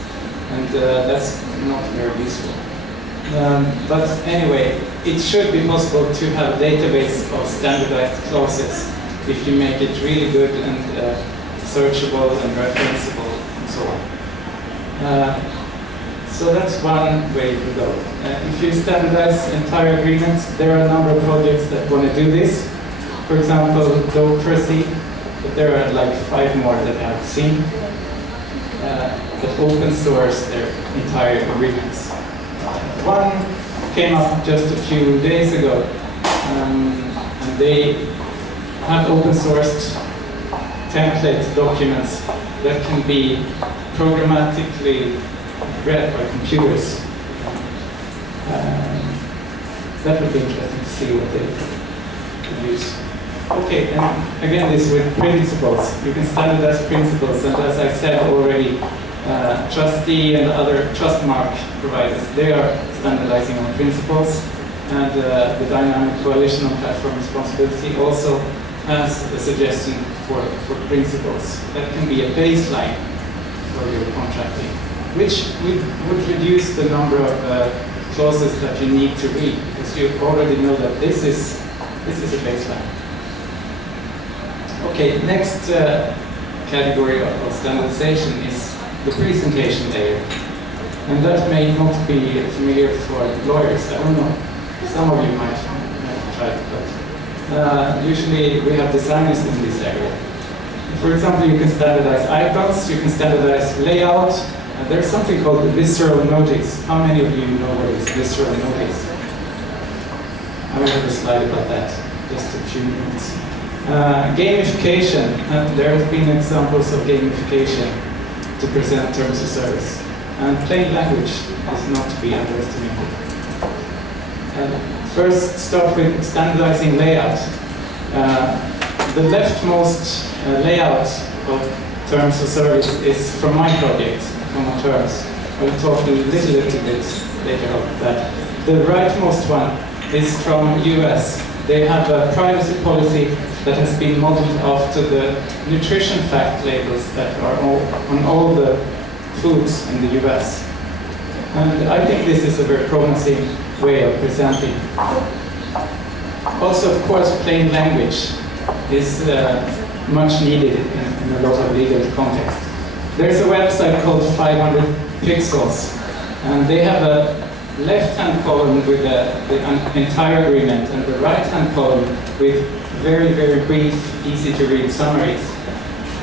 and that's not very useful. But anyway, it should be possible to have a database of standardized clauses if you make it really good and searchable and referenceable and so on. So that's one way to go. If you standardize entire agreements, there are a number of projects that want to do this. For example, Docracy, but there are like 5 more that I have seen that open source their entire agreements. One came up just a few days ago, and they have open sourced template documents that can be programmatically read by computers. That would be interesting to see what they use. Okay, and again, this with principles. You can standardize principles, and as I said already, Trustee and other trust mark providers, they are standardizing on principles, and the Dynamic Coalition on Platform Responsibility also has a suggestion for principles that can be a baseline for your contracting, which would reduce the number of clauses that you need to read, because you already know that this is a baseline. Okay, next category of standardization is the presentation layer. And that may not be familiar for lawyers, I don't know. Some of you might have tried it, but usually we have designers in this area. For example, you can standardize icons, you can standardize layout. There's something called the visceral notice. How many of you know what is visceral notice? I will have a slide about that, just a few minutes. Gamification, there have been examples of gamification to present terms of service. And plain language is not to be underestimated. First, start with standardizing layout. The leftmost layout of terms of service is from my project, Common Terms. I will talk a little bit later about that. The rightmost one is from US. They have a privacy policy that has been modeled after the nutrition fact labels that are on all the foods in the US. And I think this is a very promising way of presenting. Also, of course, plain language is much needed in a lot of legal context. There's a website called 500 Pixels, and they have a left-hand column with the entire agreement and the right-hand column with very, very brief, easy-to-read summaries.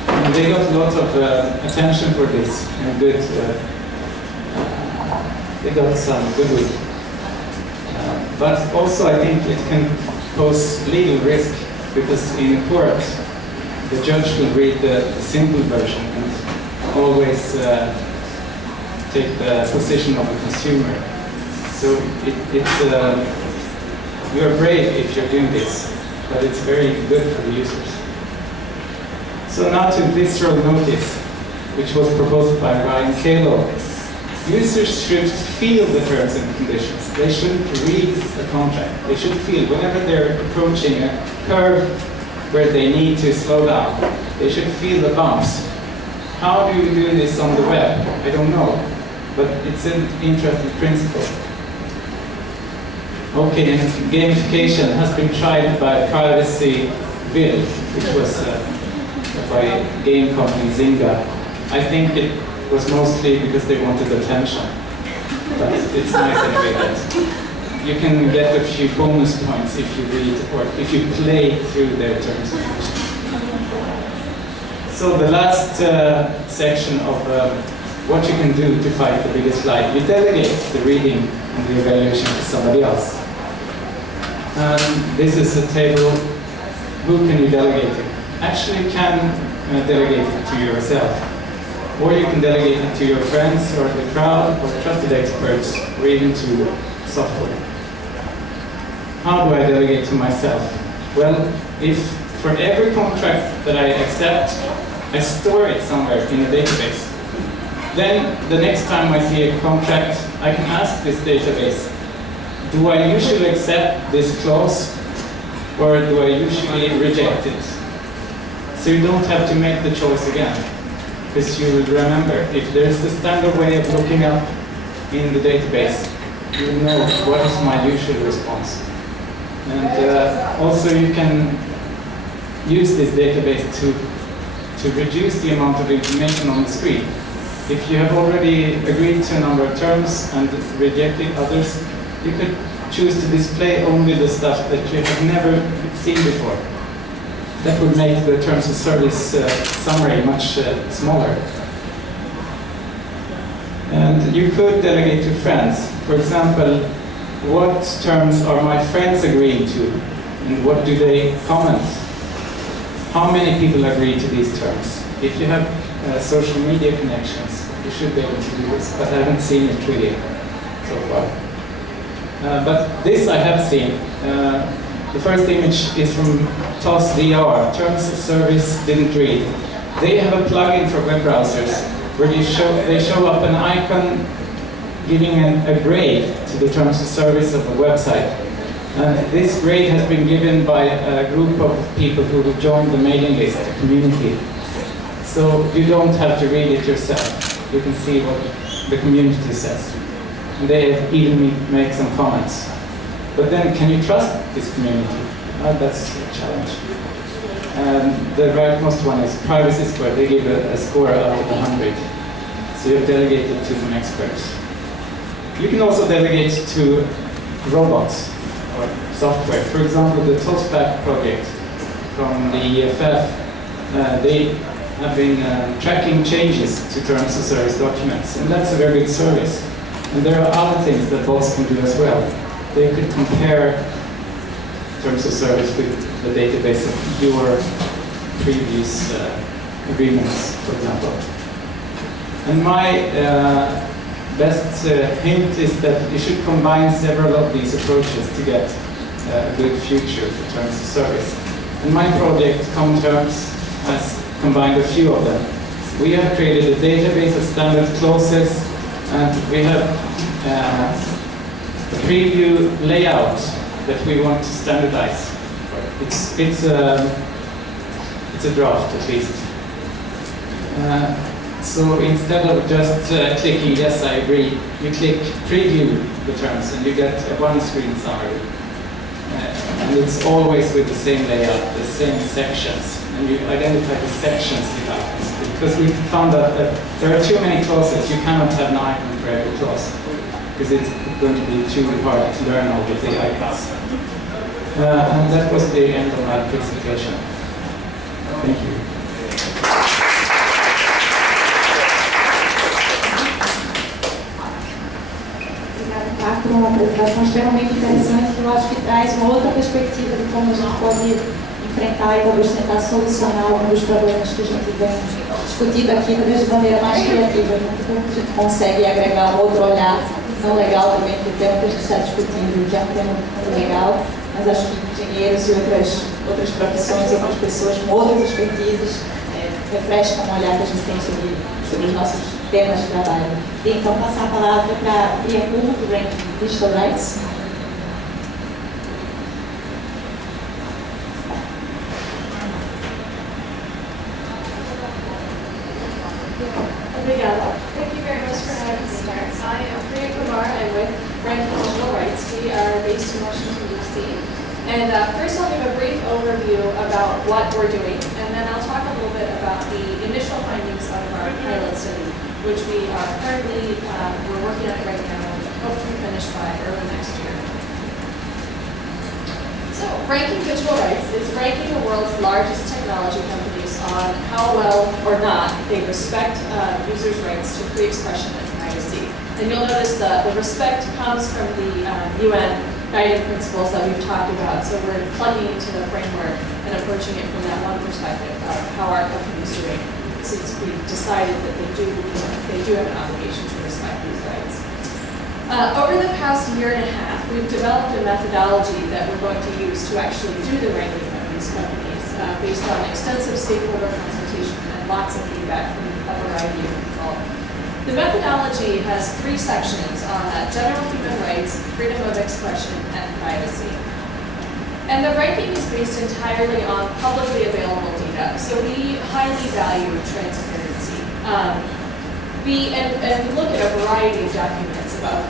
And they got a lot of attention for this, and good. They got some goodwill. But also, I think it can pose legal risk because in court, the judge will read the simple version and always take the position of a consumer. So you're brave if you're doing this, but it's very good for the users. So now to visceral notice, which was proposed by Ryan Calo. Users should feel the terms and conditions. They shouldn't read the contract. They should feel whenever they're approaching a curve where they need to slow down. They should feel the bumps. How do you do this on the web? I don't know, but it's an interesting principle. Okay, and gamification has been tried by Privacy Bill, which was by game company Zynga. I think it was mostly because they wanted attention. But it's nice anyway that you can get a few bonus points if you read or if you play through their terms and conditions. So the last section of what you can do to fight the biggest lie. You delegate the reading and the evaluation to somebody else. And this is a table. Who can you delegate to? Actually, you can delegate it to yourself. Or you can delegate it to your friends or the crowd or trusted experts or even to software. How do I delegate to myself? Well, if for every contract that I accept, I store it somewhere in a database. Then the next time I see a contract, I can ask this database, do I usually accept this clause or do I usually reject it? So you don't have to make the choice again. Because you will remember, if there's the standard way of looking up in the database, you know what is my usual response. And also you can use this database to reduce the amount of information on the screen. If you have already agreed to a number of terms and rejected others, you could choose to display only the stuff that you have never seen before. That would make the terms of service summary much smaller. And you could delegate to friends. For example, what terms are my friends agreeing to? And what do they comment? How many people agree to these terms? If you have social media connections, you should be able to do this, but I haven't seen it really so far. But this I have seen. The first image is from TOS VR, Terms of Service Didn't Read. They have a plugin for web browsers where they show up an icon giving a grade to the Terms of Service of a website. This grade has been given by a group of people who will join the mailing list, the community. So you don't have to read it yourself. You can see what the community says. And they have even made some comments. But then, can you trust this community? That's a challenge. The rightmost one is privacy score. They give a score out of 100. So you've delegated to some experts. You can also delegate to robots or software. For example, the TOSPAC project from the EFF, they have been tracking changes to terms of service documents, and that's a very good service. And there are other things that bots can do as well. They could compare terms of service with the database of your previous agreements, for example. And my best hint is that you should combine several of these approaches to get a good future for terms of service. And my project, Common Terms, has combined a few of them. We have created a database of standard clauses, and we have a preview layout that we want to standardize. It's a draft, at least. So instead of just clicking yes, I agree, you click preview the terms and you get a one-screen summary. And it's always with the same layout, the same sections. And you identify the sections developments. Because we found out that there are too many clauses. You cannot have 9 for every clause, because it's going to be too hard to learn all of the icons. And that was the end of my presentation. Thank you. Por uma apresentação extremamente interessante, que eu acho que traz uma outra perspectiva de como a gente pode enfrentar e talvez tentar solucionar alguns dos problemas que a gente vem discutindo aqui, talvez de maneira mais criativa, né? Como a gente consegue agregar um outro olhar não legal também para o tema que a gente está discutindo, que é um tema muito legal, mas acho que engenheiros e outras profissões, outras pessoas com outras expertises refrescam o olhar que a gente tem sobre os nossos temas de trabalho. E então passar a palavra para a Priya Puma, do Ranking Digital Rights. Obrigada. Thank you very much for having me here. I am Priya Kumar. I'm with Ranking Digital Rights. We are based in Washington, D.C. And first I'll give a brief overview about what we're doing, and then I'll talk a little bit about the initial findings of our pilot study, which we are currently, we're working on it right now, and hope to be finished by early next year. So, Ranking Digital Rights is ranking the world's largest technology companies on how well or not they respect users' rights to free expression and privacy. And you'll notice the respect comes from the UN guiding principles that we've talked about. So we're plugging into the framework and approaching it from that one perspective of how our company is doing, since we've decided that they do have an obligation to respect these rights. Over the past year and a half, we've developed a methodology that we're going to use to actually do the ranking of these companies based on extensive stakeholder consultation and lots of feedback from a variety of people. The methodology has 3 sections on general human rights, freedom of expression, and privacy. And the ranking is based entirely on publicly available data, so we highly value transparency. We look at a variety of documents about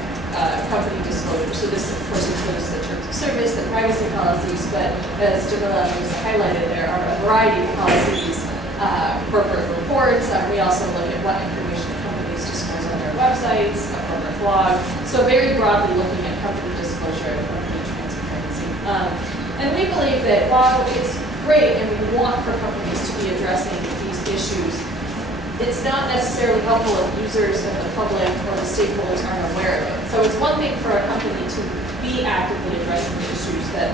company disclosure. So this, of course, includes the terms of service, the privacy policies, but as Jamila has highlighted, there are a variety of policies, corporate reports. We also look at what information companies disclose on their websites, a corporate blog. So very broadly looking at company disclosure and company transparency. And we believe that while it's great and we want for companies to be addressing these issues, it's not necessarily helpful if users and the public or the stakeholders aren't aware of it. So it's one thing for a company to be actively addressing the issues that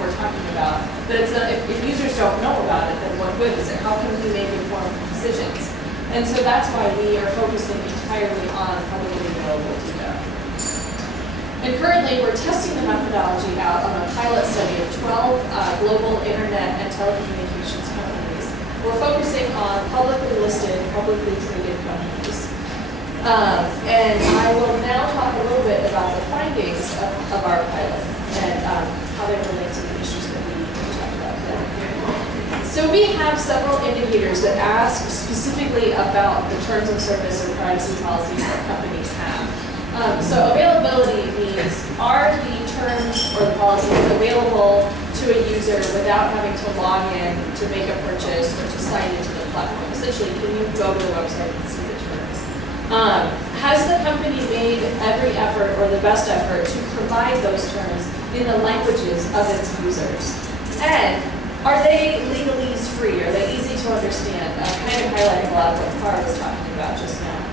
we're talking about, but it's not, if users don't know about it, then what good is it? How can we make informed decisions? And so that's why we are focusing entirely on publicly available data. And currently, we're testing the methodology out on a pilot study of 12 global internet and telecommunications companies. We're focusing on publicly listed, publicly traded companies. And I will now talk a little bit about the findings of our pilot and how they relate to the issues that we talked about today. So we have several indicators that ask specifically about the terms of service or privacy policies that companies have. So availability means, are the terms or the policies available to a user without having to log in to make a purchase or to sign into the platform? Essentially, can you go to the website and see the terms? Has the company made every effort or the best effort to provide those terms in the languages of its users? And are they legalese free? Are they easy to understand? Kind of highlighting a lot of what Cara was talking about just now.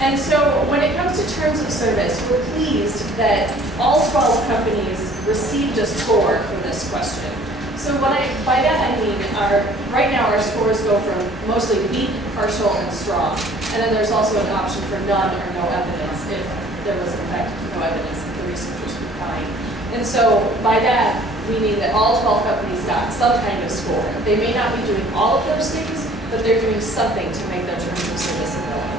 And so when it comes to terms of service, we're pleased that all 12 companies received a score for this question. So by that I mean, right now our scores go from mostly weak, partial, and strong. And then there's also an option for none or no evidence if there was in fact no evidence that the researchers could find. And so by that, we mean that all 12 companies got some kind of score. They may not be doing all of those things, but they're doing something to make their terms of service available.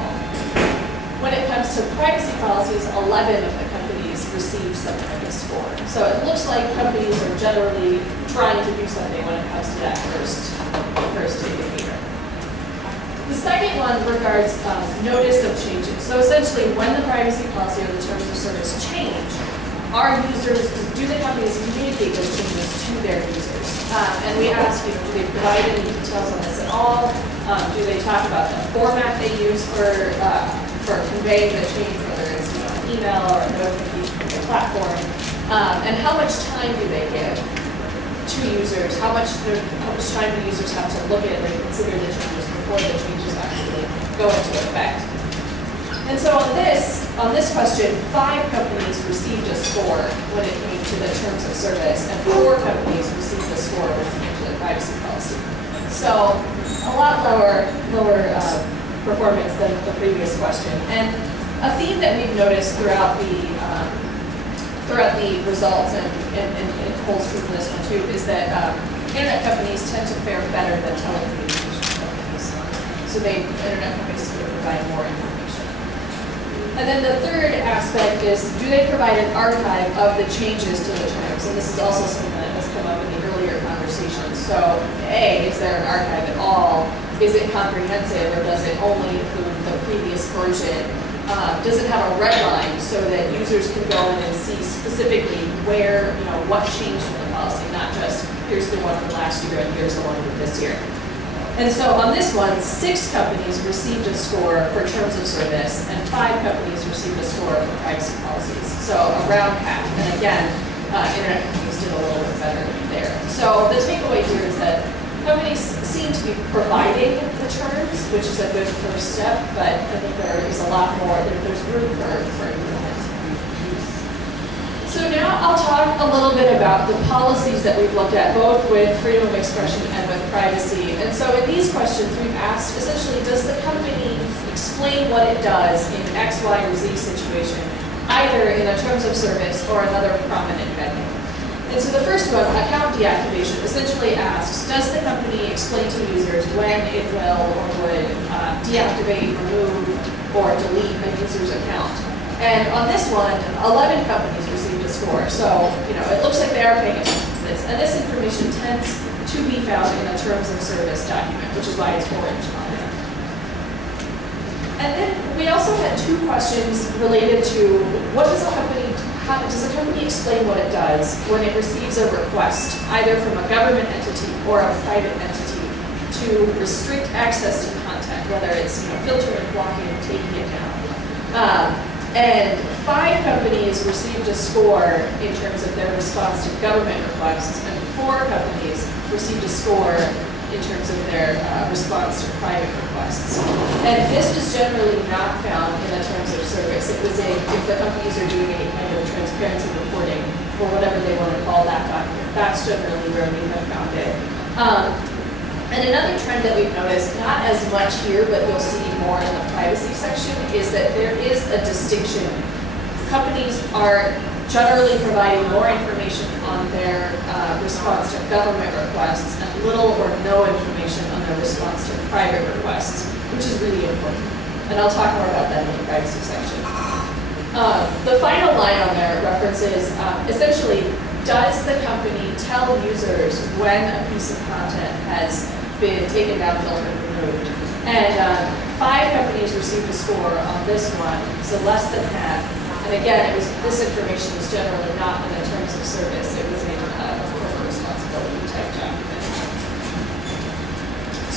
When it comes to privacy policies, 11 of the companies received some kind of score. So it looks like companies are generally trying to do something when it comes to that first indicator. The second one regards notice of changes. So essentially, when the privacy policy or the terms of service change, do the companies communicate those changes to their users? And we ask, do they provide any details on this at all? Do they talk about the format they use for conveying the change, whether it's an email or a notification from the platform? And how much time do they give to users? How much time do users have to look at and consider the changes before the changes actually go into effect? And so on this question, 5 companies received a score when it came to the terms of service, and 4 companies received a score when it came to the privacy policy. So a lot lower performance than the previous question. And a theme that we've noticed throughout the results and holds true for this one too is that internet companies tend to fare better than telecommunications companies. So internet companies provide more information. And then the third aspect is, do they provide an archive of the changes to the terms? And this is also something that has come up in the earlier conversation. So A, is there an archive at all? Is it comprehensive, or does it only include the previous version? Does it have a red line so that users can go in and see specifically where, what changed in the policy, not just here's the one from last year and here's the one from this year. And so on this one, 6 companies received a score for terms of service, and 5 companies received a score for privacy policies. So around half. And again, internet companies did a little bit better there. So the takeaway here is that companies seem to be providing the terms, which is a good first step, but I think there is a lot more, there's room for improvement. So now I'll talk a little bit about the policies that we've looked at, both with freedom of expression and with privacy. And so in these questions, we've asked, essentially, does the company explain what it does in X, Y, or Z situation, either in a terms of service or another prominent venue? And so the first one, account deactivation, essentially asks, does the company explain to users when it will or would deactivate, remove, or delete a user's account? And on this one, 11 companies received a score. So, it looks like they are paying attention to this. And this information tends to be found in a terms of service document, which is why it's orange on there. And then we also had 2 questions related to how does the company explain what it does when it receives a request, either from a government entity or a private entity, to restrict access to content, whether it's filtering, blocking, taking it down. And 5 companies received a score in terms of their response to government requests, and 4 companies received a score in terms of their response to private requests. And this was generally not found in the terms of service. It was if the companies are doing any kind of transparency reporting, or whatever they want to call that document. That's generally where we have found it. And another trend that we've noticed, not as much here, but you'll see more in the privacy section, is that there is a distinction. Companies are generally providing more information on their response to government requests and little or no information on their response to private requests, which is really important. And I'll talk more about that in the privacy section. The final line on there references, essentially, does the company tell users when a piece of content has been taken down, filtered, removed? And 5 companies received a score on this one, so less than half. And again, this information was generally not in the terms of service. It was in, of course,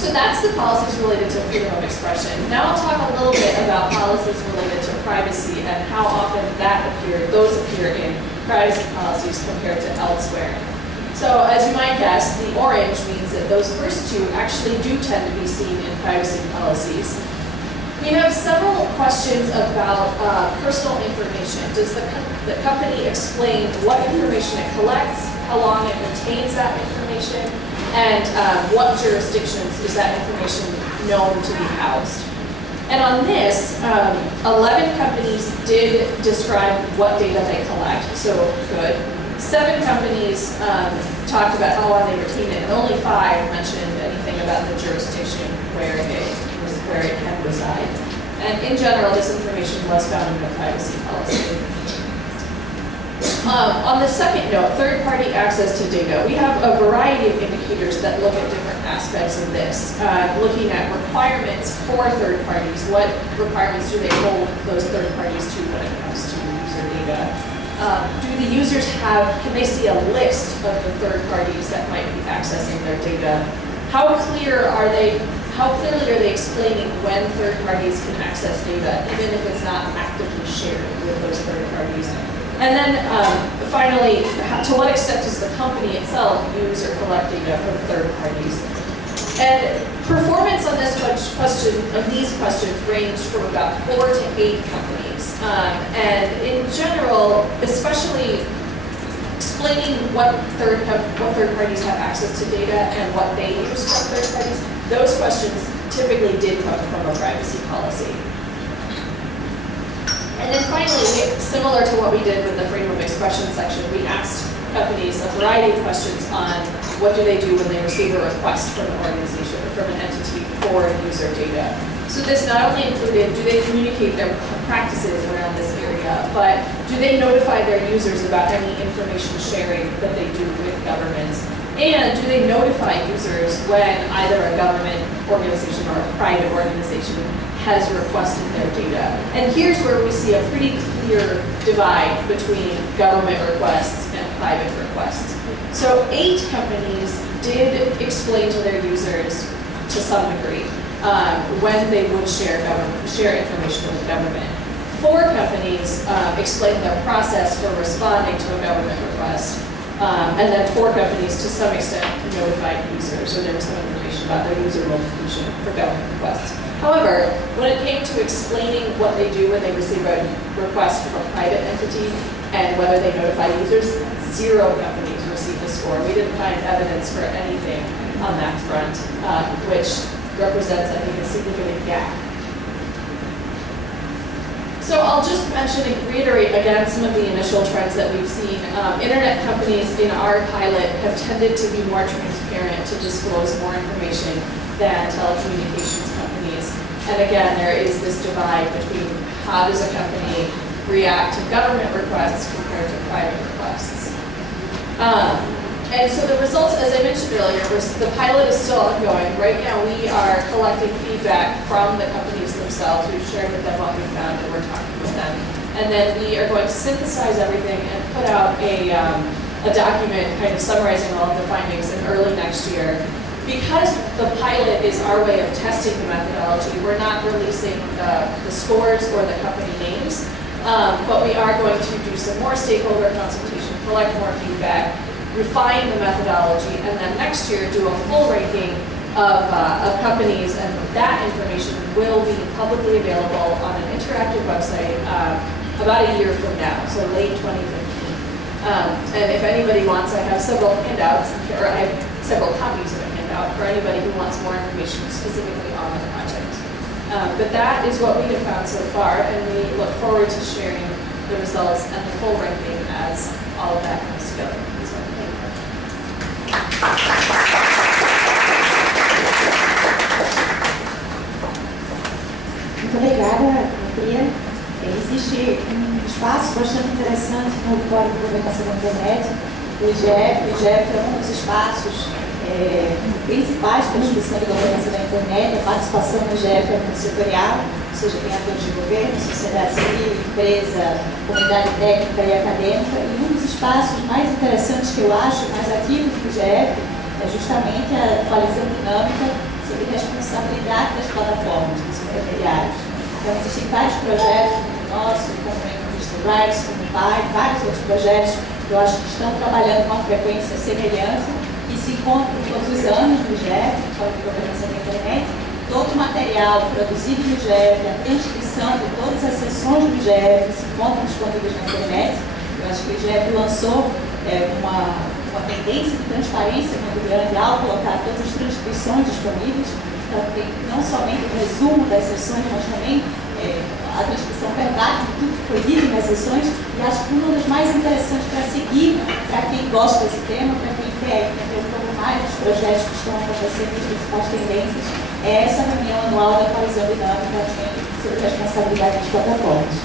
So that's the policies related to freedom of expression. Now I'll talk a little bit about policies related to privacy and how often those appear in privacy policies compared to elsewhere. So as you might guess, the orange means that those first two actually do tend to be seen in privacy policies. We have several questions about personal information. Does the company explain what information it collects, how long it retains that information, and what jurisdictions is that information known to be housed? And on this, 11 companies did describe what data they collect, so good. 7 companies talked about how long they retain it, and only 5 mentioned anything about the jurisdiction where it can reside. And in general, this information was found in the privacy policy. On the second note, third-party access to data, we have a variety of indicators that look at different aspects of this. Looking at requirements for third parties, what requirements do they hold those third parties to when it comes to user data? Do the users can they see a list of the third parties that might be accessing their data? How clearly are they explaining when third parties can access data, even if it's not actively shared with those third parties? And then finally, to what extent does the company itself use or collect data from third parties? And performance on this these questions ranged from about 4 to 8 companies. And in general, especially explaining what third parties have access to data and what they use from third parties, those questions typically did come from a privacy policy. And then finally, similar to what we did with the freedom of expression section, we asked companies a variety of questions on what do they do when they receive a request from an organization or from an entity for user data. So this not only included, do they communicate their practices around this area, but do they notify their users about any information sharing that they do with governments? And do they notify users when either a government organization or a private organization has requested their data? And here's where we see a pretty clear divide between government requests and private requests. So 8 companies did explain to their users to some degree when they would share information with the government. 4 companies explained their process for responding to a government request. And then 4 companies, to some extent, notified users, so there was some information about their user notification for government requests. However, when it came to explaining what they do when they receive a request from a private entity and whether they notify users, 0 companies received a score. We didn't find evidence for anything on that front, which represents, I think, a significant gap. So I'll just mention and reiterate again some of the initial trends that we've seen. Internet companies in our pilot have tended to be more transparent, to disclose more information than telecommunications companies. And again, there is this divide between how does a company react to government requests compared to private requests. And so the results, as I mentioned earlier, the pilot is still ongoing. Right now we are collecting feedback from the companies themselves. We've shared with them what we found and we're talking with them. And then we are going to synthesize everything and put out a document kind of summarizing all of the findings in early next year. Because the pilot is our way of testing the methodology, we're not releasing the scores or the company names, but we are going to do some more stakeholder consultation, collect more feedback, refine the methodology, and then next year do a full ranking of companies, and that information will be publicly available on an interactive website about a year from now, so late 2015. And if anybody wants, I have several handouts, or I have several copies of a handout for anybody who wants more information specifically on the project. But that is what we have found so far, and we look forward to sharing the results and the full ranking as all of that comes together. Muito obrigada, Maria. Existe um espaço bastante interessante no Fórum de Implementação da Internet, do IGF. O IGF é um dos espaços principais para a discussão de governança da internet. A participação no IGF é multissetorial, ou seja, tem atores de governo, sociedade civil, empresa, comunidade técnica e acadêmica. E um dos espaços mais interessantes que eu acho, mais ativos do IGF, é justamente a coalizão dinâmica sobre responsabilidade das plataformas, dos intermediários. Então, existem vários projetos, como o nosso, como o Mr. Rights, como o PAI, vários outros projetos que eu acho que estão trabalhando com uma frequência semelhante e se encontram todos os anos no GEF, Fórum de Governança da Internet. Todo o material produzido no GEF, a transcrição de todas as sessões do GEF se encontram disponíveis na internet. Eu acho que o GEF lançou uma tendência de transparência muito grande ao colocar todas as transcrições disponíveis. Então, tem não somente o resumo das sessões, mas também a transcrição verbal de tudo que foi dito nas sessões. E acho que uma das mais interessantes para seguir, para quem gosta desse tema, para quem quer entender um pouco mais dos projetos que estão acontecendo, as principais tendências, é essa reunião anual da coalizão dinâmica sobre responsabilidade das plataformas.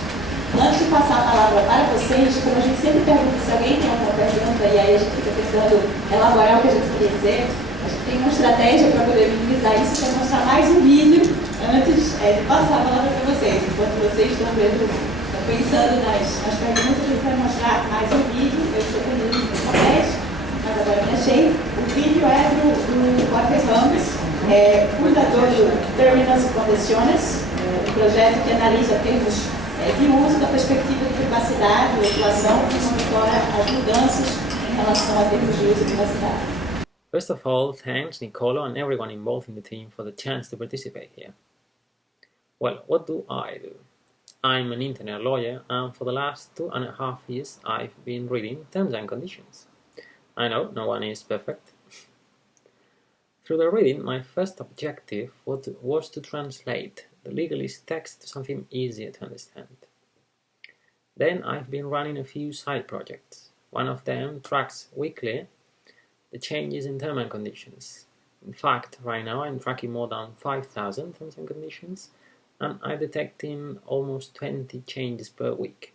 Antes de passar a palavra para vocês, como a gente sempre pergunta se alguém tem alguma pergunta, e aí a gente fica tentando elaborar o que a gente queria dizer, a gente tem uma estratégia para poder minimizar isso, que é mostrar mais um vídeo antes de passar a palavra para vocês. Enquanto vocês estão pensando nas perguntas, a gente vai mostrar mais um vídeo. Eu estou perdendo os papéis, mas agora me achei. O vídeo é do Termos, fundador do Termos e Condições, um projeto que analisa termos de uso da perspectiva de privacidade, legislação que monitora as mudanças em relação a termos de uso e privacidade. First of all, thanks Nicolo and everyone involved in the team for the chance to participate here. Well, what do? I'm an internet lawyer, and for the last 2.5 years I've been reading terms and conditions. I know, no one is perfect. Through the reading, my first objective was to translate the legalist text to something easier to understand. Then I've been running a few side projects. One of them tracks weekly the changes in terms and conditions. In fact, right now I'm tracking more than 5,000 terms and conditions, and I'm detecting almost 20 changes per week.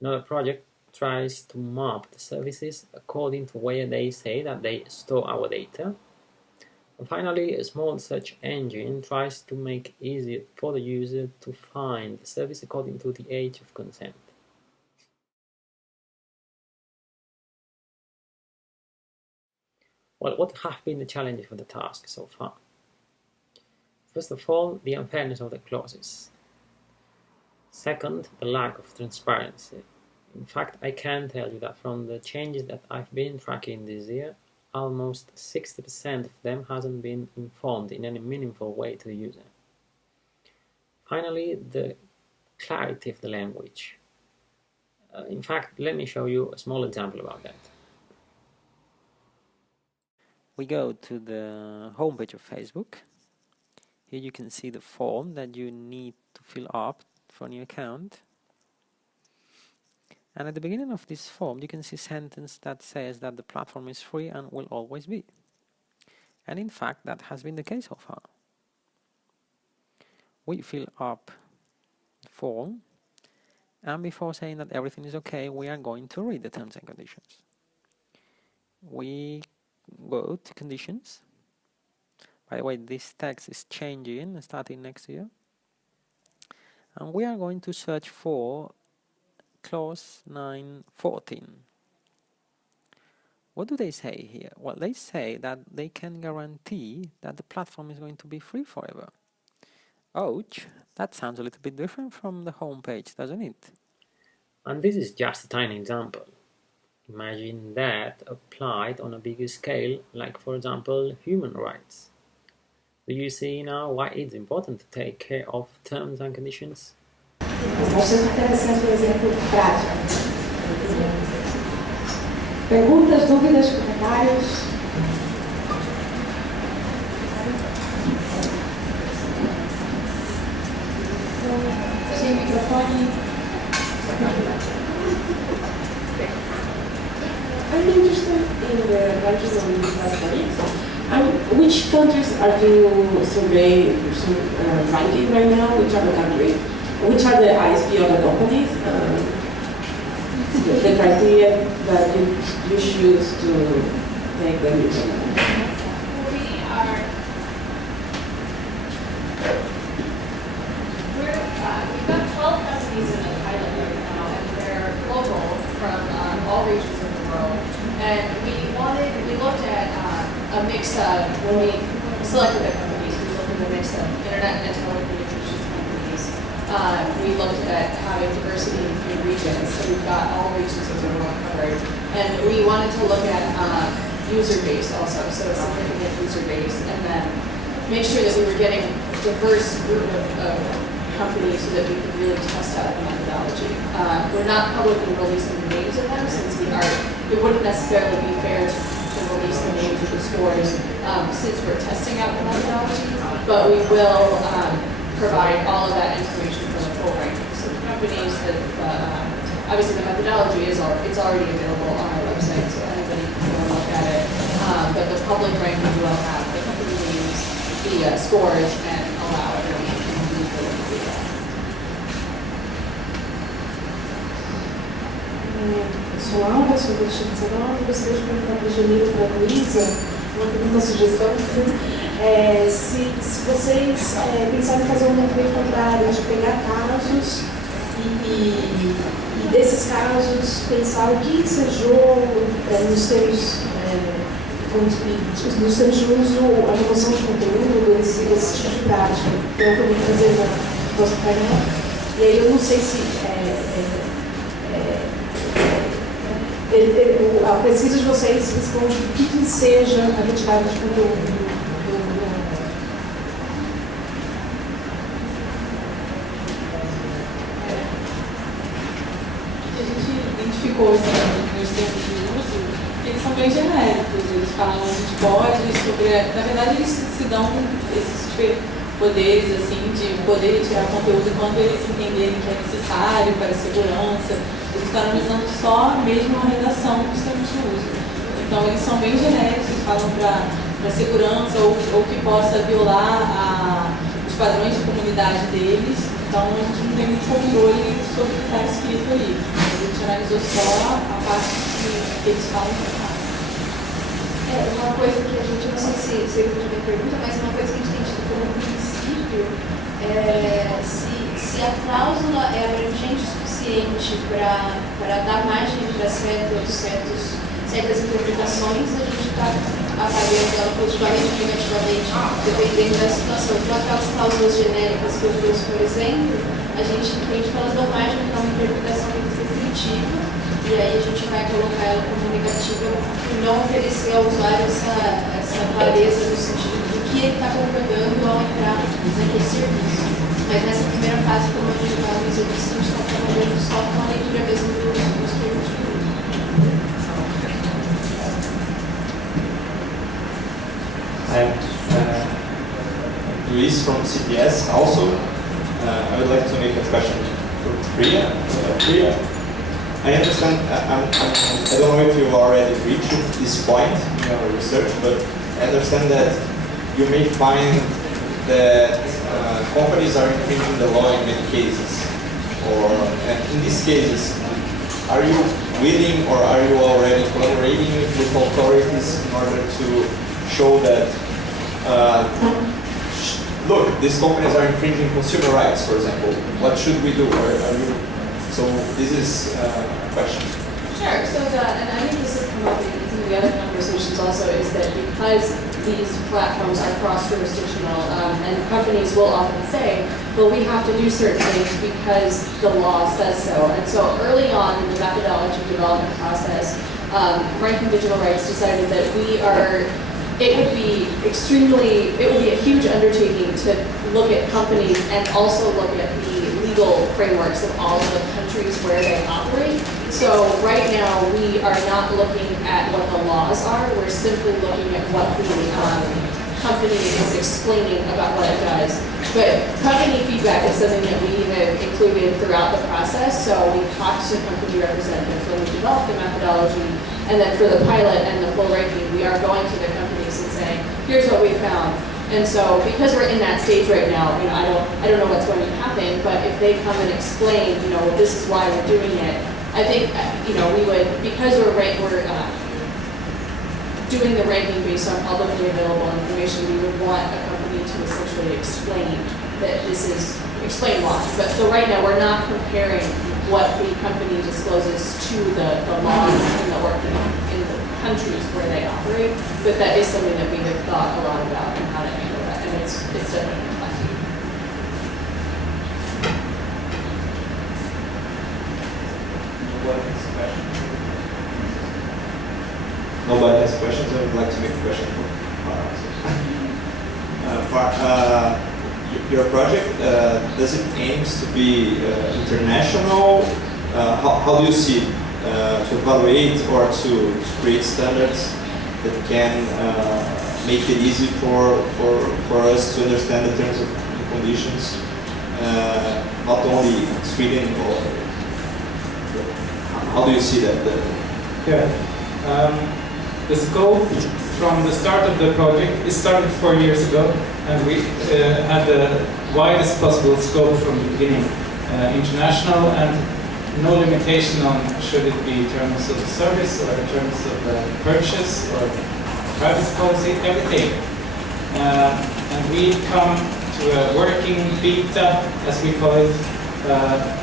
Another project tries to map the services according to where they say that they store our data. And finally, a small search engine tries to make it easier for the user to find the service according to the age of consent. Well, what have been the challenges for the task so far? First of all, the unfairness of the clauses. Second, the lack of transparency. In fact, I can tell you that from the changes that I've been tracking this year, almost 60% of them hasn't been informed in any meaningful way to the user. Finally, the clarity of the language. In fact, let me show you a small example about that. We go to the homepage of Facebook. Here you can see the form that you need to fill up for a new account. And at the beginning of this form, you can see a sentence that says that the platform is free and will always be. And in fact, that has been the case so far. We fill up the form, and before saying that everything is okay, we are going to read the terms and conditions. We go to conditions. By the way, this text is changing starting next year. And we are going to search for Clause 9.14. What do they say here? Well, they say that they can guarantee that the platform is going to be free forever. Ouch, that sounds a little bit different from the homepage, doesn't it? And this is just a tiny example. Imagine that applied on a bigger scale, like for example, human rights. Do you see now why it's important to take care of terms and conditions? Bastante interessante o exemplo prático. Perguntas, dúvidas, comentários? Sem microfone. I'm interested in the countries on the studies. Which countries are you ranking right now? Which are the countries? Which are the ISP of the companies? The criteria that you choose to take them into? We've got 12 companies in the pilot right now, and they're global from all regions of the world. And we looked at a mix of, when we selected the companies. We looked at the mix of internet and telecommunications companies. We looked at having diversity in regions, so we've got all regions of the world covered. And we wanted to look at user base also, so a significant user base, and then make sure that we were getting a diverse group of companies so that we could really test out the methodology. We're not publicly releasing the names of them since it wouldn't necessarily be fair to release the names of the scores since we're testing out the methodology, but we will provide all of that information for the full ranking. So the companies that, obviously the methodology it's already available on our website, so anybody can go and look at it. But the public ranking will have the company names, the scores, and allow everyone to use the data. Pessoal, eu sou Cristina, gostaria de perguntar para a Janine e para a Luísa, uma sugestão, se vocês pensarem em fazer um movimento contrário, de pegar casos e desses casos pensar o que ensejou nos termos de uso, a remoção de conteúdo, esse tipo de prática. Então, eu vou fazer na nossa canal. E aí eu não sei se a pesquisa de vocês responde o que seja a retirada de conteúdo. A gente identificou os termos de uso, eles são bem genéricos, eles falam de códigos sobre, na verdade eles se dão esses poderes assim, de poder retirar conteúdo quando eles entenderem que é necessário para a segurança. Eles estão analisando só mesmo a redação dos termos de uso. Então eles são bem genéricos, eles falam para segurança ou que possa violar os padrões de comunidade deles. Então a gente não tem muito controle sobre o que está escrito ali. A gente analisou só a parte que eles falam para cá. Uma coisa que a gente, não sei se eu também pergunta, mas uma coisa que a gente tem tido como princípio é se a cláusula é abrangente o suficiente para dar margem para certas interpretações, a gente está avaliando ela positivamente ou negativamente, dependendo da situação. Então, aquelas cláusulas genéricas que eu trouxe, por exemplo, a gente entende que elas dão margem para uma interpretação muito definitiva, e aí a gente vai colocar ela como negativa e não oferecer ao usuário essa clareza no sentido do que ele está concordando ao entrar naquele serviço. Mas nessa primeira fase, como a gente vai nos serviços, a gente está trabalhando só com a leitura mesmo dos termos de uso. I'm Luis from CPS also. I would like to make a question for Priya. Priya, I understand, I don't know if you already reached this point in your research, but I understand that you may find that companies are infringing the law in many cases. And in these cases, are you willing or are you already collaborating with authorities in order to show that, look, these companies are infringing consumer rights, for example. What should we do? So this is a question. Sure. So and I think this has come up in some of the other conversations also, is that because these platforms are cross-jurisdictional, and companies will often say, well, we have to do certain things because the law says so. And so early on in the methodology development process, Ranking Digital Rights decided that it would be a huge undertaking to look at companies and also look at the legal frameworks of all of the countries where they operate. So right now we are not looking at what the laws are, we're simply looking at what the company is explaining about what it does. But company feedback is something that we have included throughout the process, so we talked to company representatives when we developed the methodology, and then for the pilot and the full ranking, we are going to the companies and saying, here's what we found. And so because we're in that stage right now, I don't know what's going to happen, but if they come and explain, this is why we're doing it, I think, we would, because we're doing the ranking based on publicly available information, we would want a company to essentially explain why. But so right now we're not comparing what the company discloses to the laws in the countries where they operate, but that is something that we have thought a lot about and how to it's definitely plenty. Nobody has questions. I would like to make a question for your project. Does it aims to be international? How do you see it? To evaluate or to create standards that can make it easy for us to understand the terms and conditions, not only in Sweden, or how do you see that? The scope from the start of the project, it started 4 years ago, and we had the widest possible scope from the beginning, international, and no limitation on should it be terms of service or terms of purchase or privacy policy, everything. And we come to a working beta, as we call it.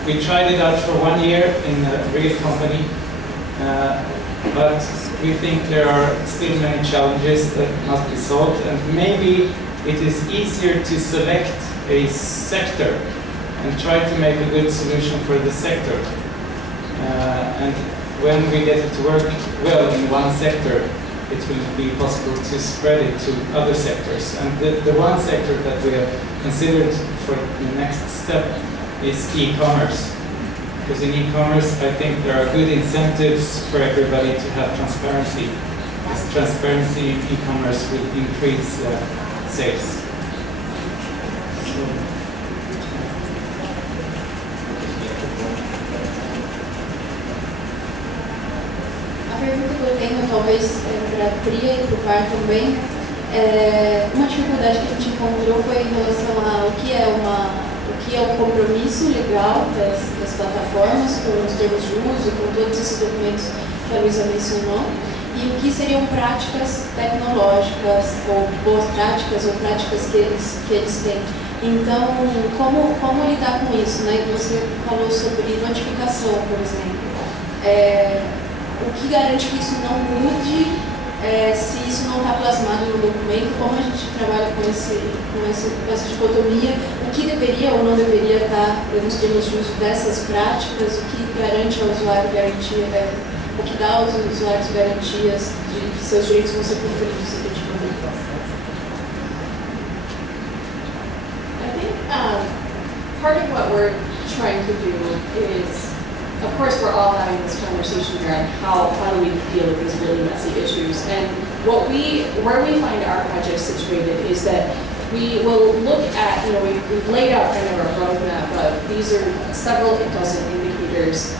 We tried it out for 1 year in a real company, but we think there are still many challenges that must be solved, and maybe it is easier to select a sector and try to make a good solution for the sector. And when we get it to work well in one sector, it will be possible to spread it to other sectors. And the one sector that we have considered for the next step is e-commerce. Because in e-commerce, I think there are good incentives for everybody to have transparency. Because transparency in e-commerce will increase sales. A pergunta que eu tenho, talvez para a Priya e para o Parte também, uma dificuldade que a gente encontrou foi em relação ao que é o compromisso legal das plataformas com os termos de uso, com todos esses documentos que a Luísa mencionou, e o que seriam práticas tecnológicas, ou boas práticas, ou práticas que eles têm. Então, como lidar com isso, né? Você falou sobre notificação, por exemplo. O que garante que isso não mude se isso não está plasmado no documento? Como a gente trabalha com essa dicotomia? O que deveria ou não deveria estar nos termos de uso dessas práticas? O que garante ao usuário garantia, o que dá aos usuários garantias de que seus direitos vão ser cumpridos efetivamente? I think part of what we're trying to do is, of course, we're all having this conversation here on how do we deal with these really messy issues. And where we find our project situated is that we will look at, we've laid out kind of our roadmap of these are several dozen indicators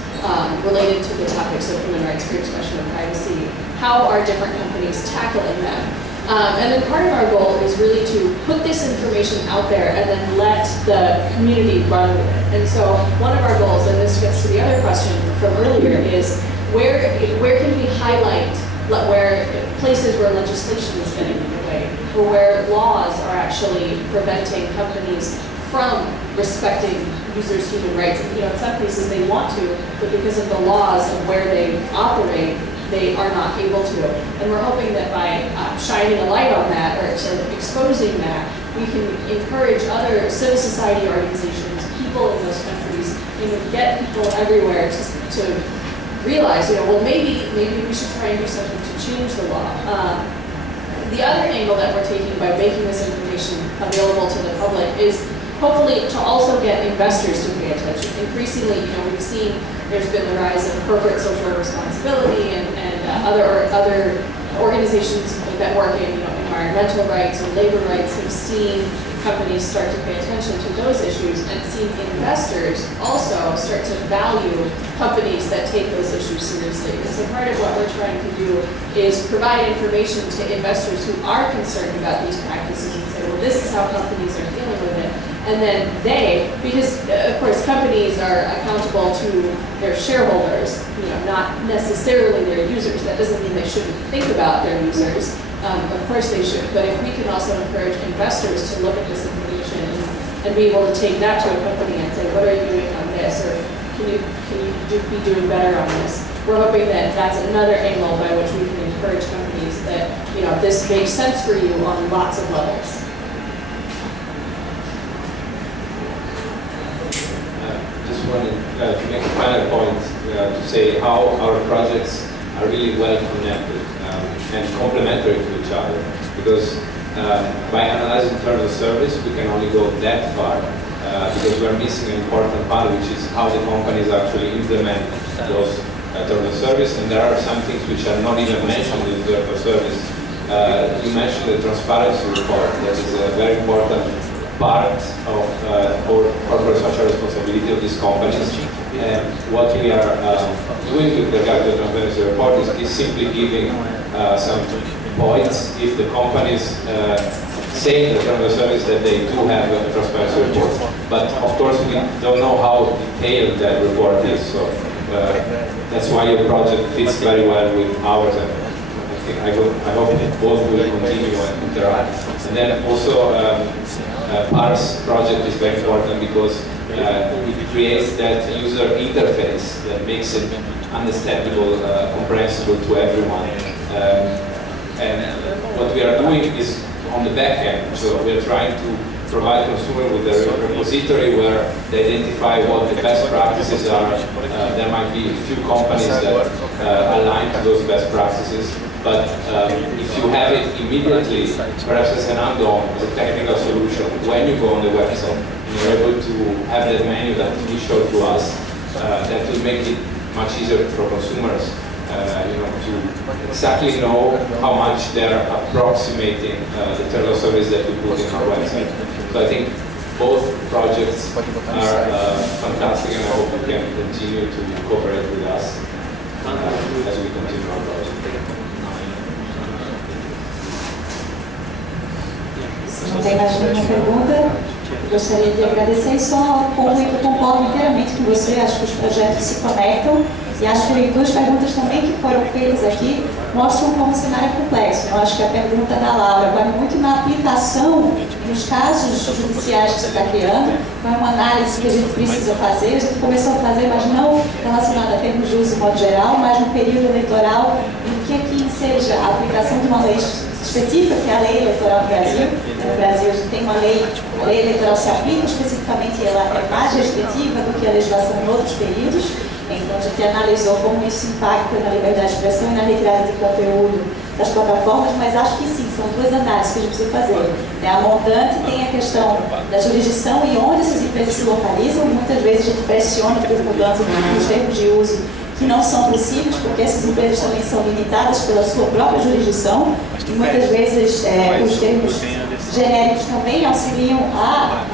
related to the topics of human rights, free expression, and privacy. How are different companies tackling them? And then part of our goal is really to put this information out there and then let the community run with it. And so one of our goals, and this gets to the other question from earlier, is where can we highlight where places where legislation is getting in the way, or where laws are actually preventing companies from respecting users' human rights. In some cases they want to, but because of the laws of where they operate, they are not able to. And we're hoping that by shining a light on that, or sort of exposing that, we can encourage other civil society organizations, people in those countries, and get people everywhere to realize, well, maybe we should try and do something to change the law. The other angle that we're taking by making this information available to the public is hopefully to also get investors to pay attention. Increasingly, we've seen there's been the rise of corporate social responsibility and other organizations that work in environmental rights or labor rights have seen companies start to pay attention to those issues and seen investors also start to value companies that take those issues seriously. And so part of what we're trying to do is provide information to investors who are concerned about these practices and say, well, this is how companies are dealing with it. And then because of course companies are accountable to their shareholders, not necessarily their users. That doesn't mean they shouldn't think about their users. Of course they should. But if we can also encourage investors to look at this information and be able to take that to a company and say, what are you doing on this? Or can you be doing better on this? We're hoping that that's another angle by which we can encourage companies that, this makes sense for you on lots of levels. say how our projects are really well connected and complementary to each other. Because by analyzing terms of service, we can only go that far because we're missing an important part, which is how the companies actually implement those terms of service. And there are some things which are not even mentioned in the terms of service. You mentioned the transparency report. That is a very important part of corporate social responsibility of these companies. And what we are doing with regard to the transparency report is simply giving some points if the companies say in the terms of service that they do have a transparency report. But of course we don't know how detailed that report is. So that's why your project fits very well with ours. And I hope both will continue and interact. And then also Parte's project is very important because it creates that user interface that makes it understandable, comprehensible to everyone. And what we are doing is on the back end. So we are trying to provide consumers with a repository where they identify what the best practices are. There might be a few companies that align to those best practices. But if you have it immediately, perhaps as an add-on, as a technical solution, when you go on the website, you're able to have that menu that we show to us, that will make it much easier for consumers to exactly know how much they're approximating the terms of service that we put in our website. So I think both projects are fantastic, and I hope you can continue to cooperate with us as we continue our project. Não tem mais nenhuma pergunta. Gostaria de agradecer e só concordo inteiramente com você. Acho que os projetos se conectam e acho que duas perguntas também que foram feitas aqui mostram como o cenário é complexo. Eu acho que a pergunta da Laura vai muito na aplicação nos casos judiciais que você está criando. Vai uma análise que a gente precisa fazer. A gente começou a fazer, mas não relacionada a termos de uso de modo geral, mas no período eleitoral, em que aqui seja a aplicação de uma lei específica, que é a lei eleitoral do Brasil. No Brasil a gente tem uma lei, a lei eleitoral se aplica especificamente, ela é mais restritiva do que a legislação em outros períodos. Então a gente analisou como isso impacta na liberdade de expressão e na retirada de conteúdo das plataformas, mas acho que sim, são duas análises que a gente precisa fazer. A montante tem a questão da jurisdição e onde essas empresas se localizam. Muitas vezes a gente pressiona por mudanças nos termos de uso que não são possíveis, porque essas empresas também são limitadas pela sua própria jurisdição e muitas vezes os termos genéricos também auxiliam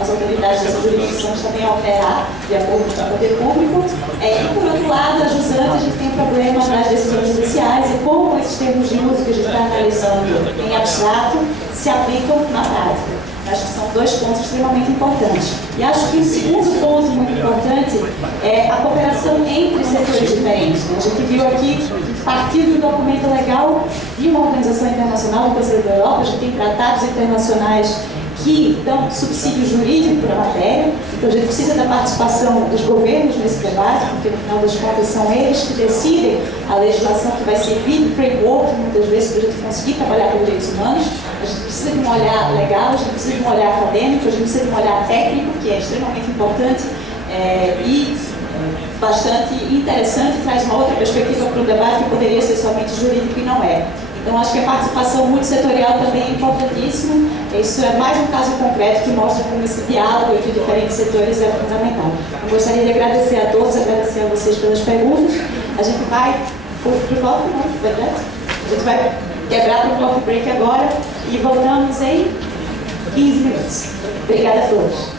as autoridades dessas jurisdições também a operar de acordo com o poder público. E por outro lado, a jusante, a gente tem um problema nas decisões judiciais e como esses termos de uso que a gente está analisando em abstrato se aplicam na prática. Acho que são dois pontos extremamente importantes. E acho que o segundo ponto muito importante é a cooperação entre setores diferentes. A gente viu aqui, partindo do documento legal de uma organização internacional, do Conselho da Europa, a gente tem tratados internacionais que dão subsídio jurídico para a matéria. Então a gente precisa da participação dos governos nesse debate, porque no final das contas são eles que decidem a legislação que vai servir de framework, muitas vezes, para a gente conseguir trabalhar com direitos humanos. A gente precisa de um olhar legal, a gente precisa de um olhar acadêmico, a gente precisa de um olhar técnico, que é extremamente importante e bastante interessante, traz uma outra perspectiva para o debate que poderia ser somente jurídico e não é. Então, acho que a participação multissetorial também é importantíssima. Isso é mais um caso concreto que mostra como esse diálogo entre diferentes setores é fundamental. Eu gostaria de agradecer a todos, agradecer a vocês pelas perguntas. A gente vai para o coffee break, verdade? A gente vai quebrar para o coffee break agora e voltamos em 15 minutos. Obrigada a todos.